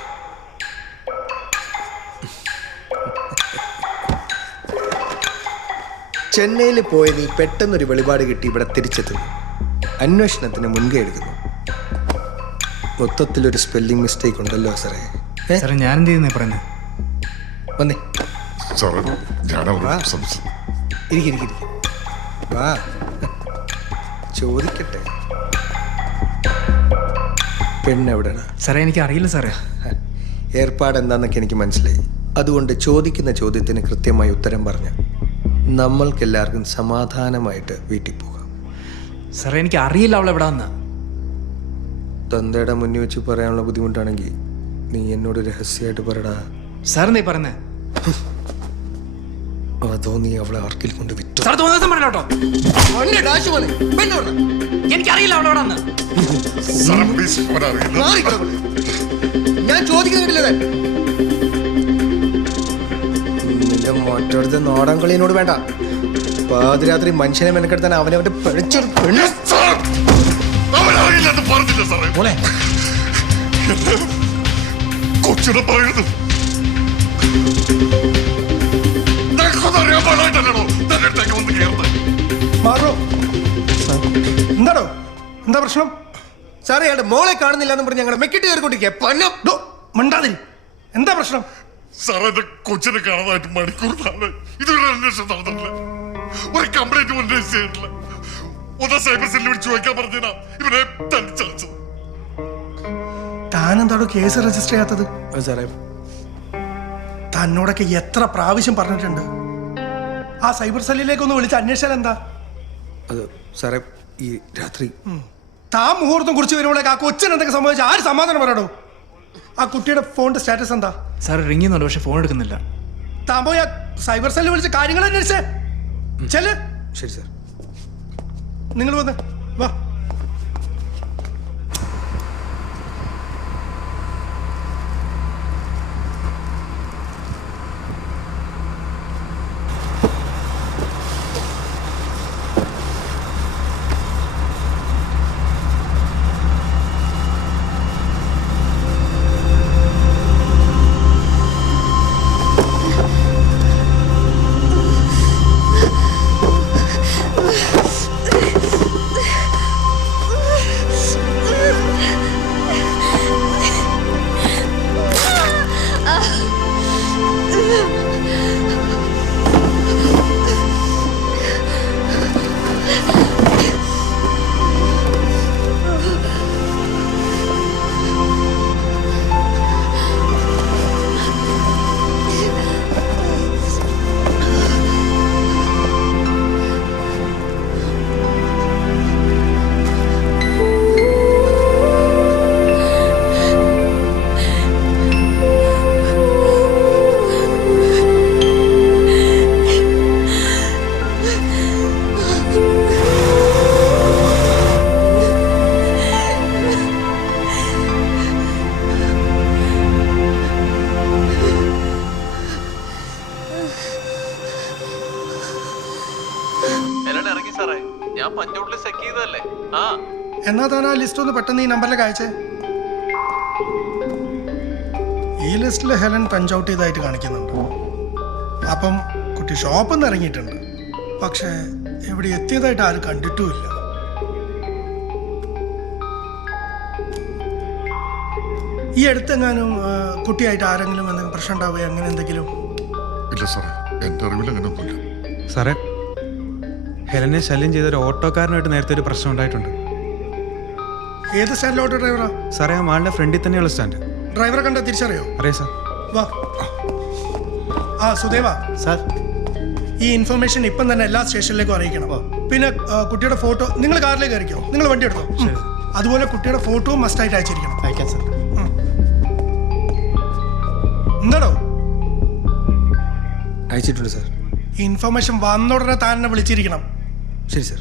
ചെന്നൈയിൽ പോയ നീ പെട്ടെന്നൊരു വെളിപാട് കിട്ടി ഇവിടെ തിരിച്ചെത്തുന്നു. അന്വേഷണത്തിന് മുൻകൈ എടുക്കുന്നു. മൊത്തത്തിലൊരു സ്പെല്ലിംഗ് മിസ്റ്റേക്ക് ഉണ്ടല്ലോ സാറേ. സാറേ ഞാൻ എന്ത് ചെയ്യുന്നേ പറയുന്നത്? വന്നേ സാറേ, ഇരിക്കും. വാ, ചോദിക്കട്ടെ. പെണ്ണെവിടെയാണ്? സാറേ എനിക്ക് അറിയില്ല സാറേ. ഏർപ്പാട് എന്താന്നൊക്കെ എനിക്ക് മനസ്സിലായി. അതുകൊണ്ട് ചോദിക്കുന്ന ചോദ്യത്തിന് കൃത്യമായി ഉത്തരം പറഞ്ഞ നമ്മൾക്കെല്ലാവർക്കും സമാധാനമായിട്ട് വീട്ടിൽ പോകാം. സാറേ എനിക്ക് അറിയില്ല അവൾ എവിടെ വന്ന്. തന്തയുടെ മുന്നിൽ വെച്ച് പറയാനുള്ള ബുദ്ധിമുട്ടാണെങ്കിൽ നീ എന്നോട് രഹസ്യമായിട്ട് പറടാ. സാർ എന്താ പറയുന്നേ? അതോ നീ അവളെ ആർക്കിൽ കൊണ്ട് വിറ്റു? എനിക്കറിയില്ല അവൾ എവിടെ വന്ന്. ഞാൻ ചോദിക്കുന്നില്ല. നിന്റെ മറ്റടുത്ത് നാടൻ കളിയോട് വേണ്ട. പാതിരാത്രി മനുഷ്യനെ മെനക്കെടുത്താൻ അവനവന്റെ പിഴച്ചൊരു പെണ്ണ്. കൊച്ചിനെ പറയുന്നത് എന്താണോ? എന്താ പ്രശ്നം? സാറേ, അയാളുടെ മോളെ കാണുന്നില്ല എന്ന് പറഞ്ഞ് ഞങ്ങളുടെ മെക്കിട്ട് കയറിക്കൊണ്ടിരിക്കുക. മിണ്ടാതിരി. എന്താ പ്രശ്നം? സാറേ, എന്റെ കൊച്ചിനെ കാണാനായിട്ട് മണിക്കൂറിലാണ് ഇതുവരെ അന്വേഷണം നടന്നിട്ടില്ല. ഒരു കംപ്ലൈന്റ് പോലും രജിസ്റ്റർ ചെയ്തിട്ടില്ല. ഒന്ന് സൈബർ സെല്ലിൽ വിളിച്ച് ചോദിക്കാൻ പറഞ്ഞാ ഇവരെ തനിച്ചത്. താനെന്താണോ കേസ് രജിസ്റ്റർ ചെയ്യാത്തത്? സാറേ, തന്നോടൊക്കെ എത്ര പ്രാവശ്യം പറഞ്ഞിട്ടുണ്ട്. ആ സൈബർ സെല്ലിലേക്ക് ഒന്ന് വിളിച്ച് അന്വേഷിച്ചാൽ എന്താ? അത് സാറേ, ഈ രാത്രി താൻ മുഹൂർത്തം കുറിച്ച് വരുമ്പോഴേക്ക് ആ കൊച്ചിന് എന്തൊക്കെ സംഭവിച്ചാൽ ആര് സമാധാനം പറയണോ? ആ കുട്ടിയുടെ ഫോണിന്റെ സ്റ്റാറ്റസ് എന്താ? സാർ റിംഗ് ചെയ്യുന്നുണ്ട്, പക്ഷെ ഫോൺ എടുക്കുന്നില്ല. താൻ പോയി ആ സൈബർ സെല്ലിൽ വിളിച്ച് കാര്യങ്ങൾ അന്വേഷിച്ചേ. ചെല്. ശരി സാർ. നിങ്ങൾ വന്ന് വാ. എന്നാ താൻ ആ ലിസ്റ്റ് ഒന്ന് പെട്ടെന്ന് ഈ നമ്പറിലേക്ക് അയച്ചേ. ഈ ലിസ്റ്റിൽ ഹെലൻ പഞ്ച് ഔട്ട് ചെയ്തായിട്ട് കാണിക്കുന്നുണ്ട്. അപ്പം കുട്ടി ഷോപ്പിൽ നിന്ന് ഇറങ്ങിയിട്ടുണ്ട്. പക്ഷേ എവിടെ എത്തിയതായിട്ട് ആരും കണ്ടിട്ടുമില്ല. ഈ അടുത്തെങ്ങാനും കുട്ടിയായിട്ട് ആരെങ്കിലും എന്തെങ്കിലും പ്രശ്നം ഉണ്ടാവുക അങ്ങനെ എന്തെങ്കിലും? ഇല്ല സാറേ, എൻ്റെ അറിവിൽ അങ്ങനെ ഒന്നുമില്ല. സാറേ, ഹെലനെ ശല്യം ചെയ്ത ഒരു ഓട്ടോക്കാരനായിട്ട് നേരത്തെ ഒരു പ്രശ്നം ഉണ്ടായിട്ടുണ്ട്. ഏത് സ്റ്റാൻഡിലെ ഓട്ടോ ഡ്രൈവറാ? സാറേ, ആ മാളിന്റെ ഫ്രണ്ടിൽ തന്നെയുള്ള സ്റ്റാൻഡ്. ഡ്രൈവറെ കണ്ടാൽ തിരിച്ചറിയോ? അറിയാം സാർ. വാ. സുദേവ സാർ, ഈ ഇൻഫർമേഷൻ ഇപ്പം തന്നെ എല്ലാ സ്റ്റേഷനിലേക്കും അറിയിക്കണം. പിന്നെ കുട്ടിയുടെ ഫോട്ടോ നിങ്ങൾ കാറിലേക്ക് അയക്കോ, നിങ്ങൾ വണ്ടി എടുത്തോ. അതുപോലെ കുട്ടിയുടെ ഫോട്ടോവും മസ്റ്റായിട്ട് അയച്ചിരിക്കണം. അയക്കാം സാർ. എന്താണോ? അയച്ചിട്ടുണ്ട് സാർ. ഈ ഇൻഫർമേഷൻ വന്ന ഉടനെ താൻ എന്നെ വിളിച്ചിരിക്കണം. ശരി സാർ.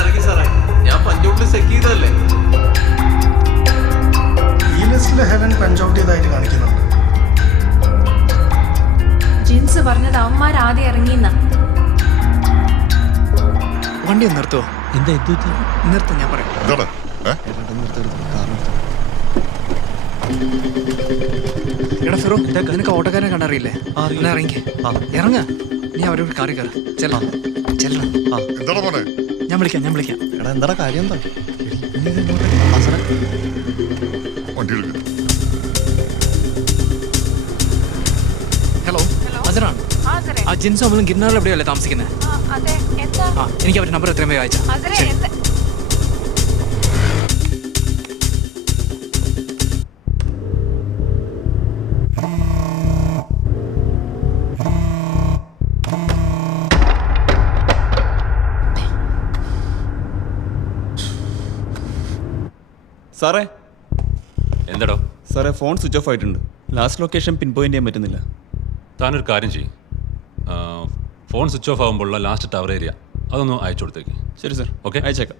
ഇറങ്ങി സാറേ, ഞാൻ പഞ്ചോട്ടിൽ ചെക്ക് ചെയ്തതല്ലേ. ഈ ലിസ്റ്റിൽ ഹെലൻ പഞ്ചൗട്ട് ചെയ്തായിട്ട് കാണിക്കുന്നുണ്ട്. ജിൻസ് പറഞ്ഞത് അവന്മാർ ആദ്യം ഇറങ്ങിയെന്ന. വണ്ടി ഒന്ന് നിർത്തുവോ? എന്താ നിർത്തും, ഞാൻ പറയാം. എടാ ഫിറോ, നിനക്ക് ഓട്ടോക്കാരനെ കണ്ടറിയില്ലേ? എന്നാ ഇറങ്ങി ഇറങ്ങ. നീ അവരോട് കാറി കയറ. ചെല്ലാം. ഞാൻ വിളിക്കാം. എടാ, എന്താ കാര്യം? എന്താ ഹലോ, അസറാണ്. ആ ജിൻസും നമ്മളും ഗിർനാറിൽ എവിടെയല്ലേ താമസിക്കുന്നത്? എനിക്ക് അവരുടെ നമ്പർ എത്രയും വേഗം അയച്ചാ. സാറേ, എന്താടോ? സാറേ, ഫോൺ സ്വിച്ച് ഓഫ് ആയിട്ടുണ്ട്. ലാസ്റ്റ് ലൊക്കേഷൻ പിൻ പോയിന്റ് ചെയ്യാൻ പറ്റുന്നില്ല. താനൊരു കാര്യം ചെയ്യും, ഫോൺ സ്വിച്ച് ഓഫ് ആകുമ്പോഴുള്ള ലാസ്റ്റ് ടവർ ഏരിയ അതൊന്ന് അയച്ചു കൊടുത്തേക്ക്. ശരി സാർ. ഓക്കെ, അയച്ചേക്കാം.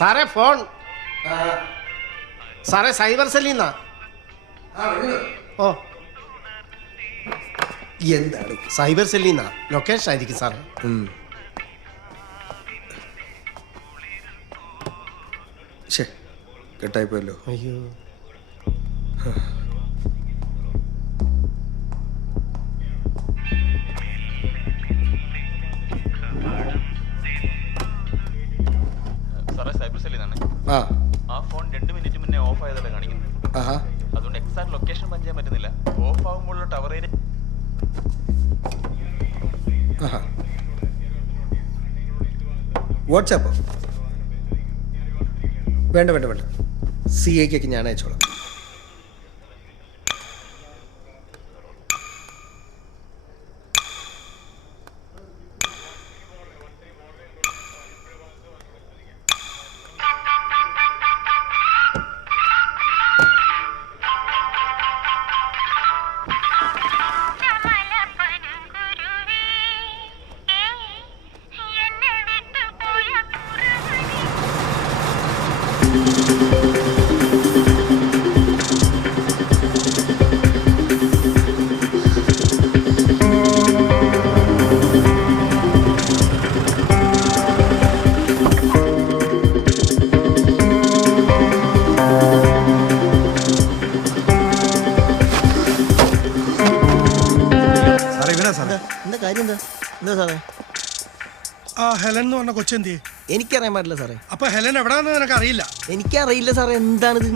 സാറേ, ഫോൺ. സാറേ, സൈബർ സെല്ലിൽ നിന്നാ. എന്താണ്? സൈബർ സെല്ലിൽ നിന്നാ. ലൊക്കേഷൻ ആയിരിക്കും സാറേ. കെട്ടായിപ്പോയല്ലോ. അയ്യോ. സാറേ, സൈബർ സെല്ലിൽ നിന്നാണ്. ആ ഫോൺ 2 മിനിറ്റ് മുന്നേ ഓഫ് ആയതല്ലേ കാണിക്കുന്നത്. അതുകൊണ്ട് എക്സാക്ട് ലൊക്കേഷൻ പഞ്ച് ചെയ്യാൻ പറ്റുന്നില്ല. ഓഫ് ആകുമ്പോഴുള്ള ടവർ ഏരിയ. വാട്സാപ്പ് വേണ്ട, CAക്ക് ഞാൻ അയച്ചോളാം. സാറേ ഇവനാ സാറേ. എന്താ കാര്യം എന്താ എന്താ സാറേ? ആ ഹെലൻ എന്ന് പറഞ്ഞ കൊച്ചെന്തി? എനിക്കറിയാൻ പാടില്ല സാറേ. അപ്പൊ ഹെലൻ എവിടാന്ന് നിനക്ക് അറിയില്ല? എനിക്കറിയില്ല സാറേ. എന്താണിത്?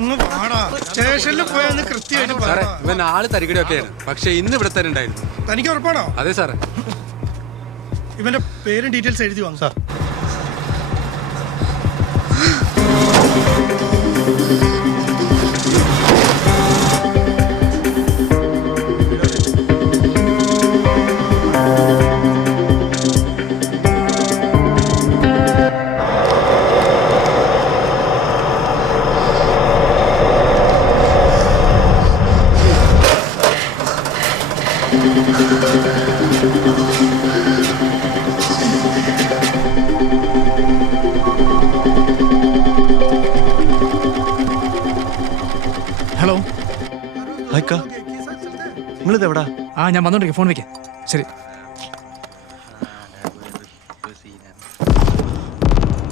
സ്റ്റേഷനിൽ പോയാന്ന് കൃത്യമായിട്ട് പറ. ഇവൻ ആള് തരികടയൊക്കെയാണ്, പക്ഷെ ഇന്ന് ഇവിടെ തന്നെ ഉണ്ടായിരുന്നു. തനിക്ക് ഉറപ്പാണോ? അതെ സാറേ. ഇവന്റെ പേരും ഡീറ്റെയിൽസ് എഴുതി വാങ്ങും സാർ. ഹലോ. നിങ്ങളിത് എവിടാ? ആ ഞാൻ വന്നോണ്ടിരിക്കും. ഫോൺ വെക്കാം. ശരി.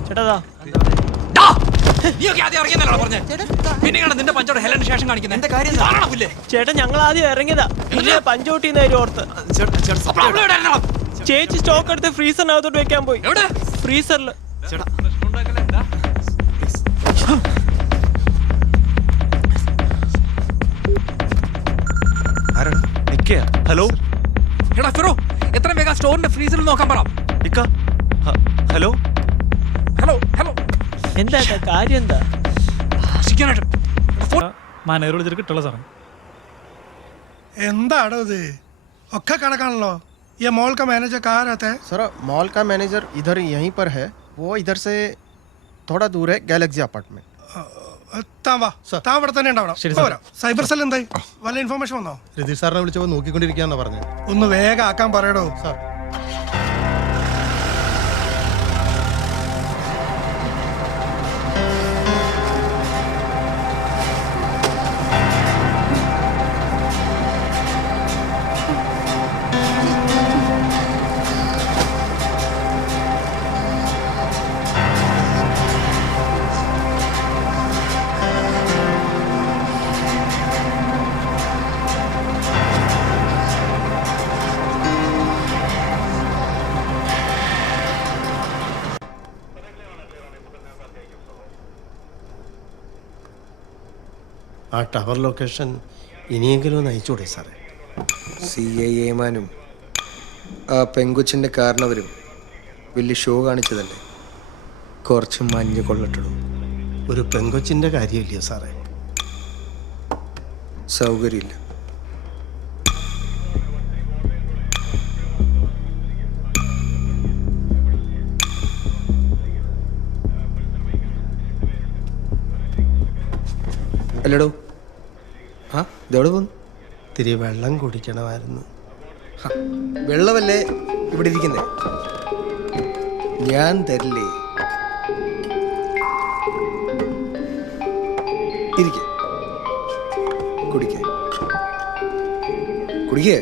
ചേട്ടാ ചേട്ടാ ഞങ്ങൾ ആദ്യം ഇറങ്ങിയതാ, പിന്നെ പഞ്ചോട്ടിന്ന് ഓർത്ത്. ചേച്ചി സ്റ്റോക്ക് എടുത്ത് ഫ്രീസറിനകത്തോട്ട് വെക്കാൻ പോയി. ഫ്രീസറിൽ. ഹലോ. എടാ ഫിറോ, എത്രയും വേഗം സ്റ്റോറിന്റെ ഫ്രീസറിൽ നോക്കാൻ പറ. Hello hello hello. എന്താ കാര്യം? എന്താ മാനേജർ വിളിച്ചിട്ട് കിട്ടുള്ള സാറേ. എന്താടോ ഇത്? ഒക്കെ കണക്കാണല്ലോ. ये मॉल का मैनेजर कहाँ रहता है? सर मॉल का मैनेजर इधर यहीं पर है. वो इधर से थोड़ा दूर है, गैलेक्सी अपार्टमेंट. താൻ ഇവിടെ തന്നെ ഉണ്ടാവണം. സൈബർ സെൽ എന്തായി? വല്ല ഇൻഫർമേഷൻ വന്നോ? രതീഷ് സാറിനെ വിളിച്ചപ്പോൾ നോക്കിക്കൊണ്ടിരിക്കാന്നാ പറഞ്ഞു. ഒന്ന് വേഗം ആക്കാൻ പറയടോ സാർ. ആ ടവർ ലൊക്കേഷൻ ഇനിയെങ്കിലും ഒന്ന് അയച്ചുകൂടെ സാറേ? CIAമാനും ആ പെങ്കൊച്ചിൻ്റെ കാരണവരും വലിയ ഷോ കാണിച്ചതല്ലേ. കുറച്ച് മഞ്ഞ് കൊള്ളട്ടിടും. ഒരു പെങ്കൊച്ചിൻ്റെ കാര്യമില്ലയോ സാറേ? സൗകര്യമില്ല. അല്ലടോ. ആ ഇതെവിടെ പോന്നു? ഇത്തിരി വെള്ളം കുടിക്കണമായിരുന്നു. വെള്ളമല്ലേ ഇവിടെ ഇരിക്കുന്നേ? ഞാൻ തരില്ലേ. ഇരിക്കേ, കുടിക്കേ കുടിക്കേ.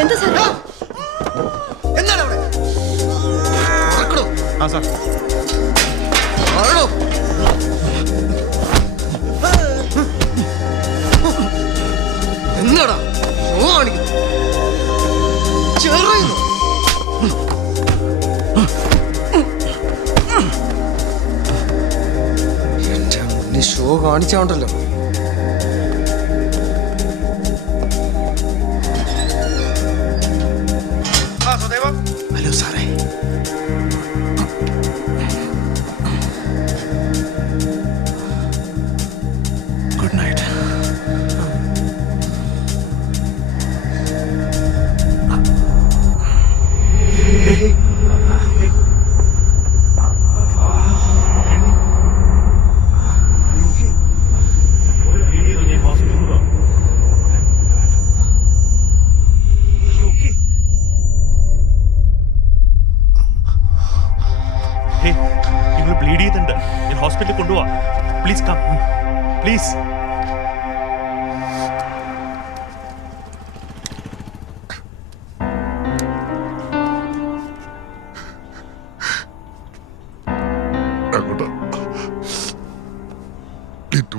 എന്താ സാർ? എന്താണ് അവിടെ? ആ സാർ. എന്താടാ ചെറിയുന്നു? എന്റെ മുന്നിൽ ഷോ കാണിച്ചോണ്ടല്ലോ. ഹലോ സാറേ. Good night.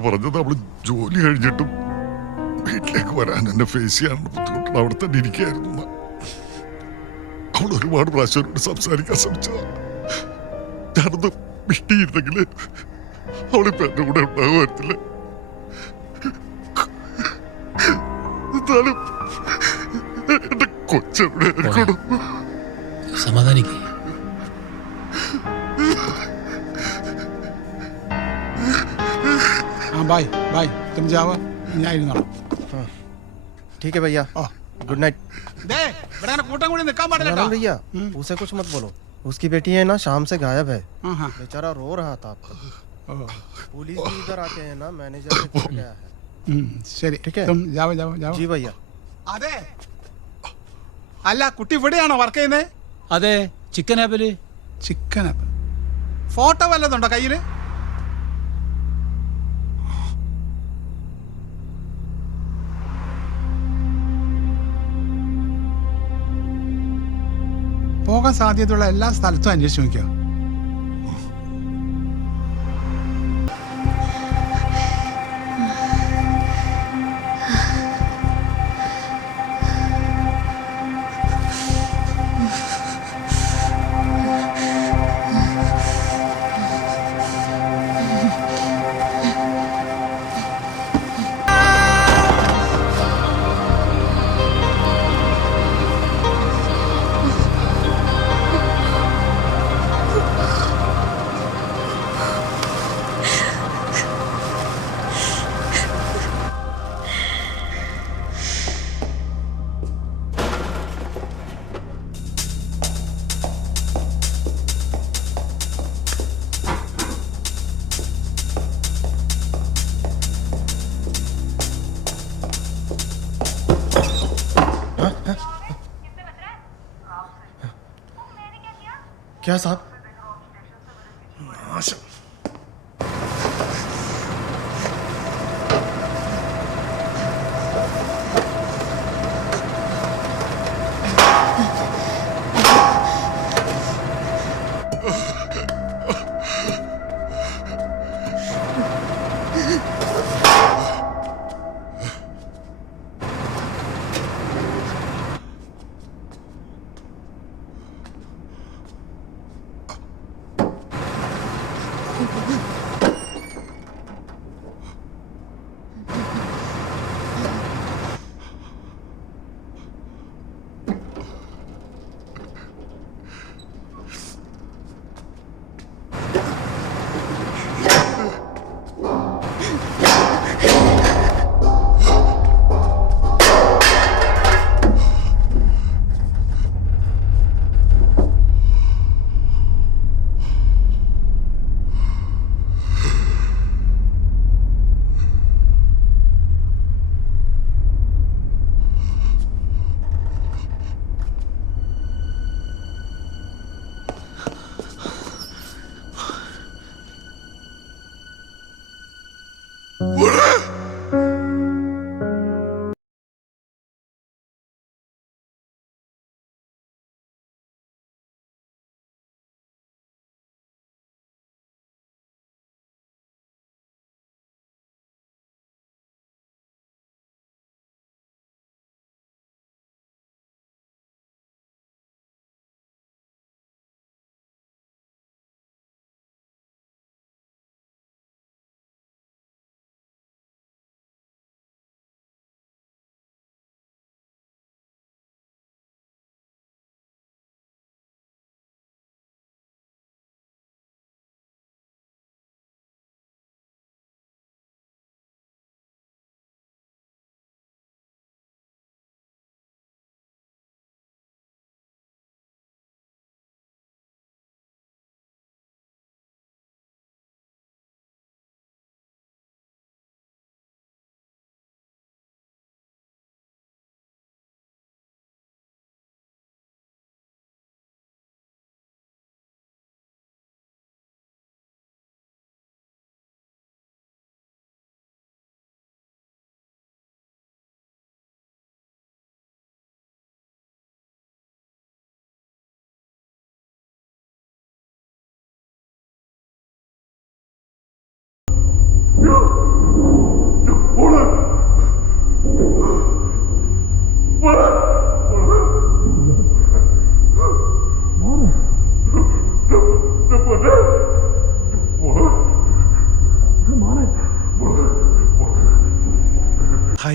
പറഞ്ഞത് അവള് ജോലി കഴിഞ്ഞിട്ടും വീട്ടിലേക്ക് വരാൻ എന്നെ ഫേസ് ചെയ്യാനുള്ള ബുദ്ധിമുട്ടാണ്, അവിടെ തന്നെ ഇരിക്കുകയായിരുന്നു. അവൾ ഒരുപാട് പ്രാവശ്യം സംസാരിക്കാൻ ശ്രമിച്ചതാ. ഞാനത് വിട്ടിയിരുന്നെങ്കിൽ അവളിപ്പോ എന്റെ കൂടെ ഉണ്ടാകുമായിരുന്നില്ല. എന്നാലും എന്റെ കൊച്ചെവിടെ ആയിക്കോളും. സമാധാനിക്കേ. हाँ बाय बाय, तुम जाओ, ഞാൻ ഇരുന്നോളാം. ठीक है भैया, गुड नाइट. ദേ ഇവിടെ അങ്ങനെ കൂട്ടം കൂടി നിൽക്കാൻ പാടില്ല मैडम भैया, उसे कुछ मत बोलो. उसकी बेटी है ना, शाम से गायब है. हाँ. बेचारा रो रहा था आपका. पुलिस भी इधर आते हैं ना, मैनेजर से चल गया है. ശരി, ठीक है, तुम जाओ जाओ जाओ. जी भैया. അതെ, അല്ല കുട്ടി ഇവിടെയാണോ വർക്ക് ചെയ്യുന്നത്? അതെ, ചിക്കൻ ആപ്പില്. Chicken apple. ഫോട്ടോ വല്ലതുണ്ടോ കയ്യില്? പോകാൻ സാധ്യതയുള്ള എല്ലാ സ്ഥലത്തും അന്വേഷിച്ച് നോക്കിയോ? क्या साहब?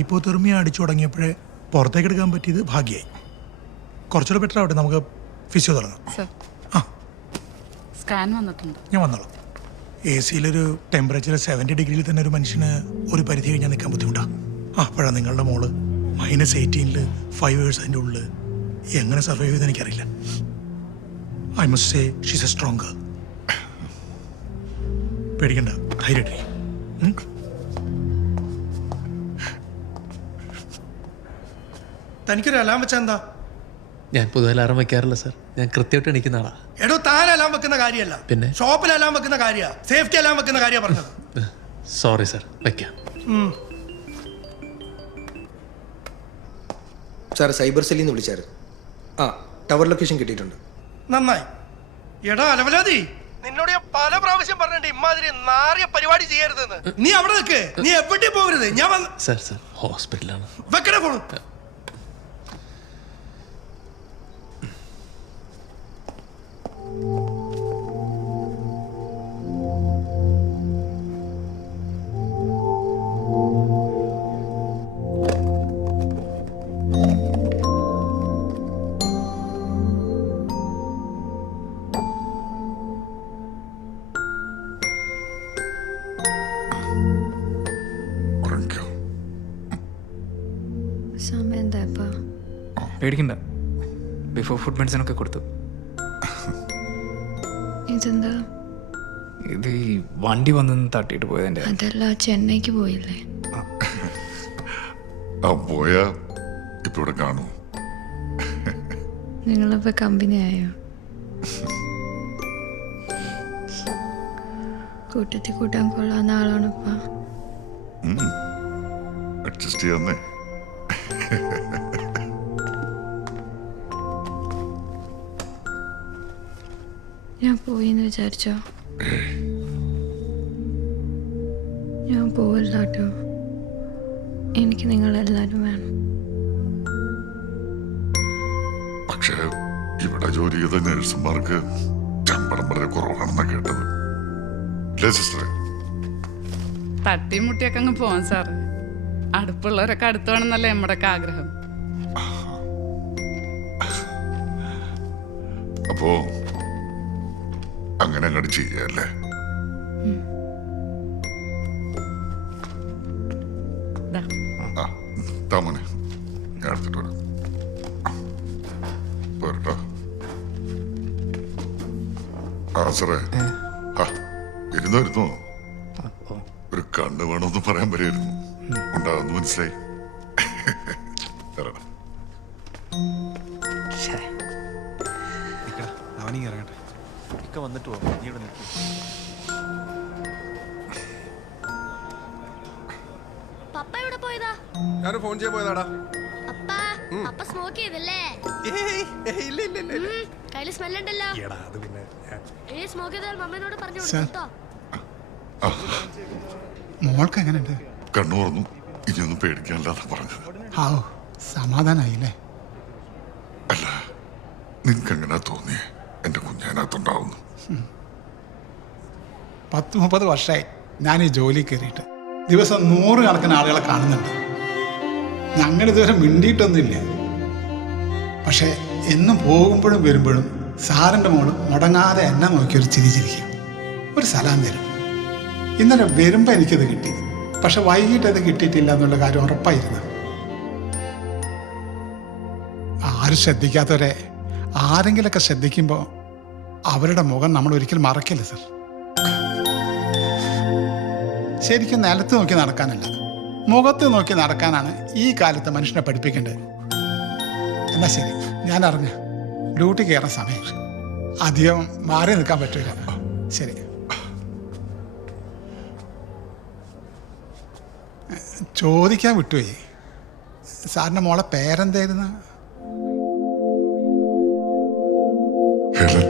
ഹൈപ്പോതെർമിയ അടിച്ചു തുടങ്ങിയപ്പോഴേ പുറത്തേക്ക് എടുക്കാൻ പറ്റിയത് ഭാഗ്യമായി. കുറച്ചുകൂടെ ബെറ്റർ ആവട്ടെ, നമുക്ക് ഫിസിയോ തുടങ്ങാം. സ്കാൻ വന്നിട്ടുണ്ട്. ഞാൻ വന്നോളാം. എ സിയിലൊരു ടെമ്പറേച്ചർ 70 ഡിഗ്രിയിൽ തന്നെ ഒരു മനുഷ്യന് ഒരു പരിധി കഴിഞ്ഞാൽ നിൽക്കാൻ ബുദ്ധിമുട്ടാണ്. അപ്പോഴാണ് നിങ്ങളുടെ മോള് -18 5 ഇയേഴ്സ് അതിൻ്റെ ഉള്ളിൽ എങ്ങനെ സർവൈവ് ചെയ്തെന്ന് എനിക്കറിയില്ല. I must say she's A strong girl. പേടിക്കണ്ട, ധൈര്യട്ടെ. തനിക്കൊരു അലാം വെച്ചാൽ എന്താ? ഞാൻ പൊതുവെ അലാറം വെക്കാറില്ല സർ. ഞാൻ കൃത്യമായിട്ട് എണീക്കുന്ന ആളാ. എടോ, താൻ അലാം വെക്കുന്ന കാര്യമല്ല, പിന്നെ ഷോപ്പിൽ അലാം വെക്കുന്ന കാര്യമാണ്, സേഫ്റ്റി അലാം വെക്കുന്ന കാര്യമാണ് പറഞ്ഞത്. സോറി സർ, വെക്കാം. സാർ സൈബർ സെല്ലിൽ നിന്ന് വിളിച്ചായിരുന്നു. ടവർ ലൊക്കേഷൻ കിട്ടിയിട്ടുണ്ട്. നന്നായി. എടാ അലവലാതി, നിന്നോട് ഞാൻ പല പ്രാവശ്യം പറഞ്ഞിട്ട് ഇമാതിരി നാറിയ പരിപാടി ചെയ്യരുതെന്ന്. നീ അവിടെ നിൽക്ക്, നീ എവിടെ പോകരുത്. ഞാൻ വന്ന് സർ ഹോസ്പിറ്റലാണ്. വെക്കണ ഫോൺ. സമയം എന്താ ഇപ്പൊ? പേടിക്കണ്ട, ബിഫോർ ഫുഡ് മെഡിസിൻ ഒക്കെ കൊടുത്തു. ഇതെന്താ? ഇത് ഈ വണ്ടി വന്ന് തട്ടിയിട്ട് പോയതിൻ്റെ. അതല്ല, ചെന്നൈക്ക് പോയില്ലേ? പോയാ ഇപ്പൊ ഇവിടെ കാണൂ. നിങ്ങളിപ്പോ കമ്പനി ആയോ? കൂട്ടത്തിൽ കൂട്ടാൻ കൊള്ളാവുന്ന ആളാണിപ്പ. അഡ്ജസ്റ്റ് ചെയ്യാന്നേ. ഞാൻ പോയിന്ന് വിചാരിച്ചോ? ഞാൻ പോവില്ല കേട്ടോ. എനിക്ക് നിങ്ങളെല്ലാരും വേണം. പക്ഷേ ഇവിടെ ജോലി ചെയ്ത നഴ്സുമാർക്ക് ശമ്പളം വളരെ കുറവാണെന്നാ കേട്ടത്. സിസ്റ്ററെ, തട്ടിമുട്ടിയൊക്കെ അങ്ങ് പോവാൻ സാറ്. അടുപ്പുള്ളവരൊക്കെ അടുത്ത് വേണമെന്നല്ലേ നമ്മുടെയൊക്കെ ആഗ്രഹം. അപ്പോ അങ്ങനെ അങ്ങോട്ട് ചെയ്യല്ലേ? താമനെ ഞാൻ എടുത്തിട്ട് വരാം. പോരട്ടോ. സാറേ, ഇരുന്നോ. ഒരു കണ്ണ് വേണമെന്ന് പറയാൻ പറയായിരുന്നു. ഉണ്ടാകുന്നു, മനസ്സിലായി. അവനീ ഇറങ്ങട്ടെ. ഒക്കെ വന്നിട്ട് പോകാം. നീ ഇവിടെ നിൽക്കും. പപ്പ എവിടെ പോയതാ? ഞാൻ ഫോൺ ചെയ്യാൻ പോയതാടാ. പപ്പ സ്മോക്ക് ചെയ്തല്ലേ? കയ്യില് സ്മെൽ ഉണ്ടല്ലോ. സ്മോക്ക് ചെയ്താൽ മമ്മേനോട് പറഞ്ഞു കൊടുത്തോ. മോൾക്ക് എങ്ങനെയുണ്ട്? കണ്ണു തുറന്നു. ഇനിയൊന്നും പേടിക്കാനില്ലാതെ പറഞ്ഞത്. സമാധാനായില്ലേ? അല്ല, നിനക്ക് എങ്ങനെയാ തോന്നിയേ എന്റെ കുഞ്ഞതിനകത്തുണ്ടാവുന്നു? 10-30 വർഷമായി ഞാൻ ഈ ജോലി കയറിയിട്ട്. ദിവസം 100 കണക്കിന് ആളുകളെ കാണുന്നുണ്ട്. ഞങ്ങളിതുവരെ മിണ്ടിയിട്ടൊന്നുമില്ല. പക്ഷേ എന്നും പോകുമ്പോഴും വരുമ്പോഴും സാറിൻ്റെ മോള് മുടങ്ങാതെ എന്നെ നോക്കിയൊരു ചിരിച്ചിരിക്കും, ഒരു സലാം തരും. ഇന്നലെ വരുമ്പോൾ എനിക്കത് കിട്ടി. പക്ഷെ വൈകിട്ട് അത് കിട്ടിയിട്ടില്ല എന്നുള്ള കാര്യം ഉറപ്പായിരുന്നു. ആരും ശ്രദ്ധിക്കാത്തവരെ ആരെങ്കിലൊക്കെ ശ്രദ്ധിക്കുമ്പോൾ അവരുടെ മുഖം നമ്മൾ ഒരിക്കലും മറക്കില്ല സർ. ശരിക്കും നിലത്ത് നോക്കി നടക്കാനല്ല, മുഖത്ത് നോക്കി നടക്കാനാണ് ഈ കാലത്ത് മനുഷ്യനെ പഠിപ്പിക്കേണ്ടത്. എന്നാ ശരി, ഞാൻ അറിഞ്ഞ ഡ്യൂട്ടി കയറാൻ സമയം. അധികം മാറി നിൽക്കാൻ പറ്റില്ല. ശരി. ചോദിക്കാൻ വിട്ടുപോയി, സാറിൻ്റെ മോളെ പേരെന്തായിരുന്നു? ഹെലൻ.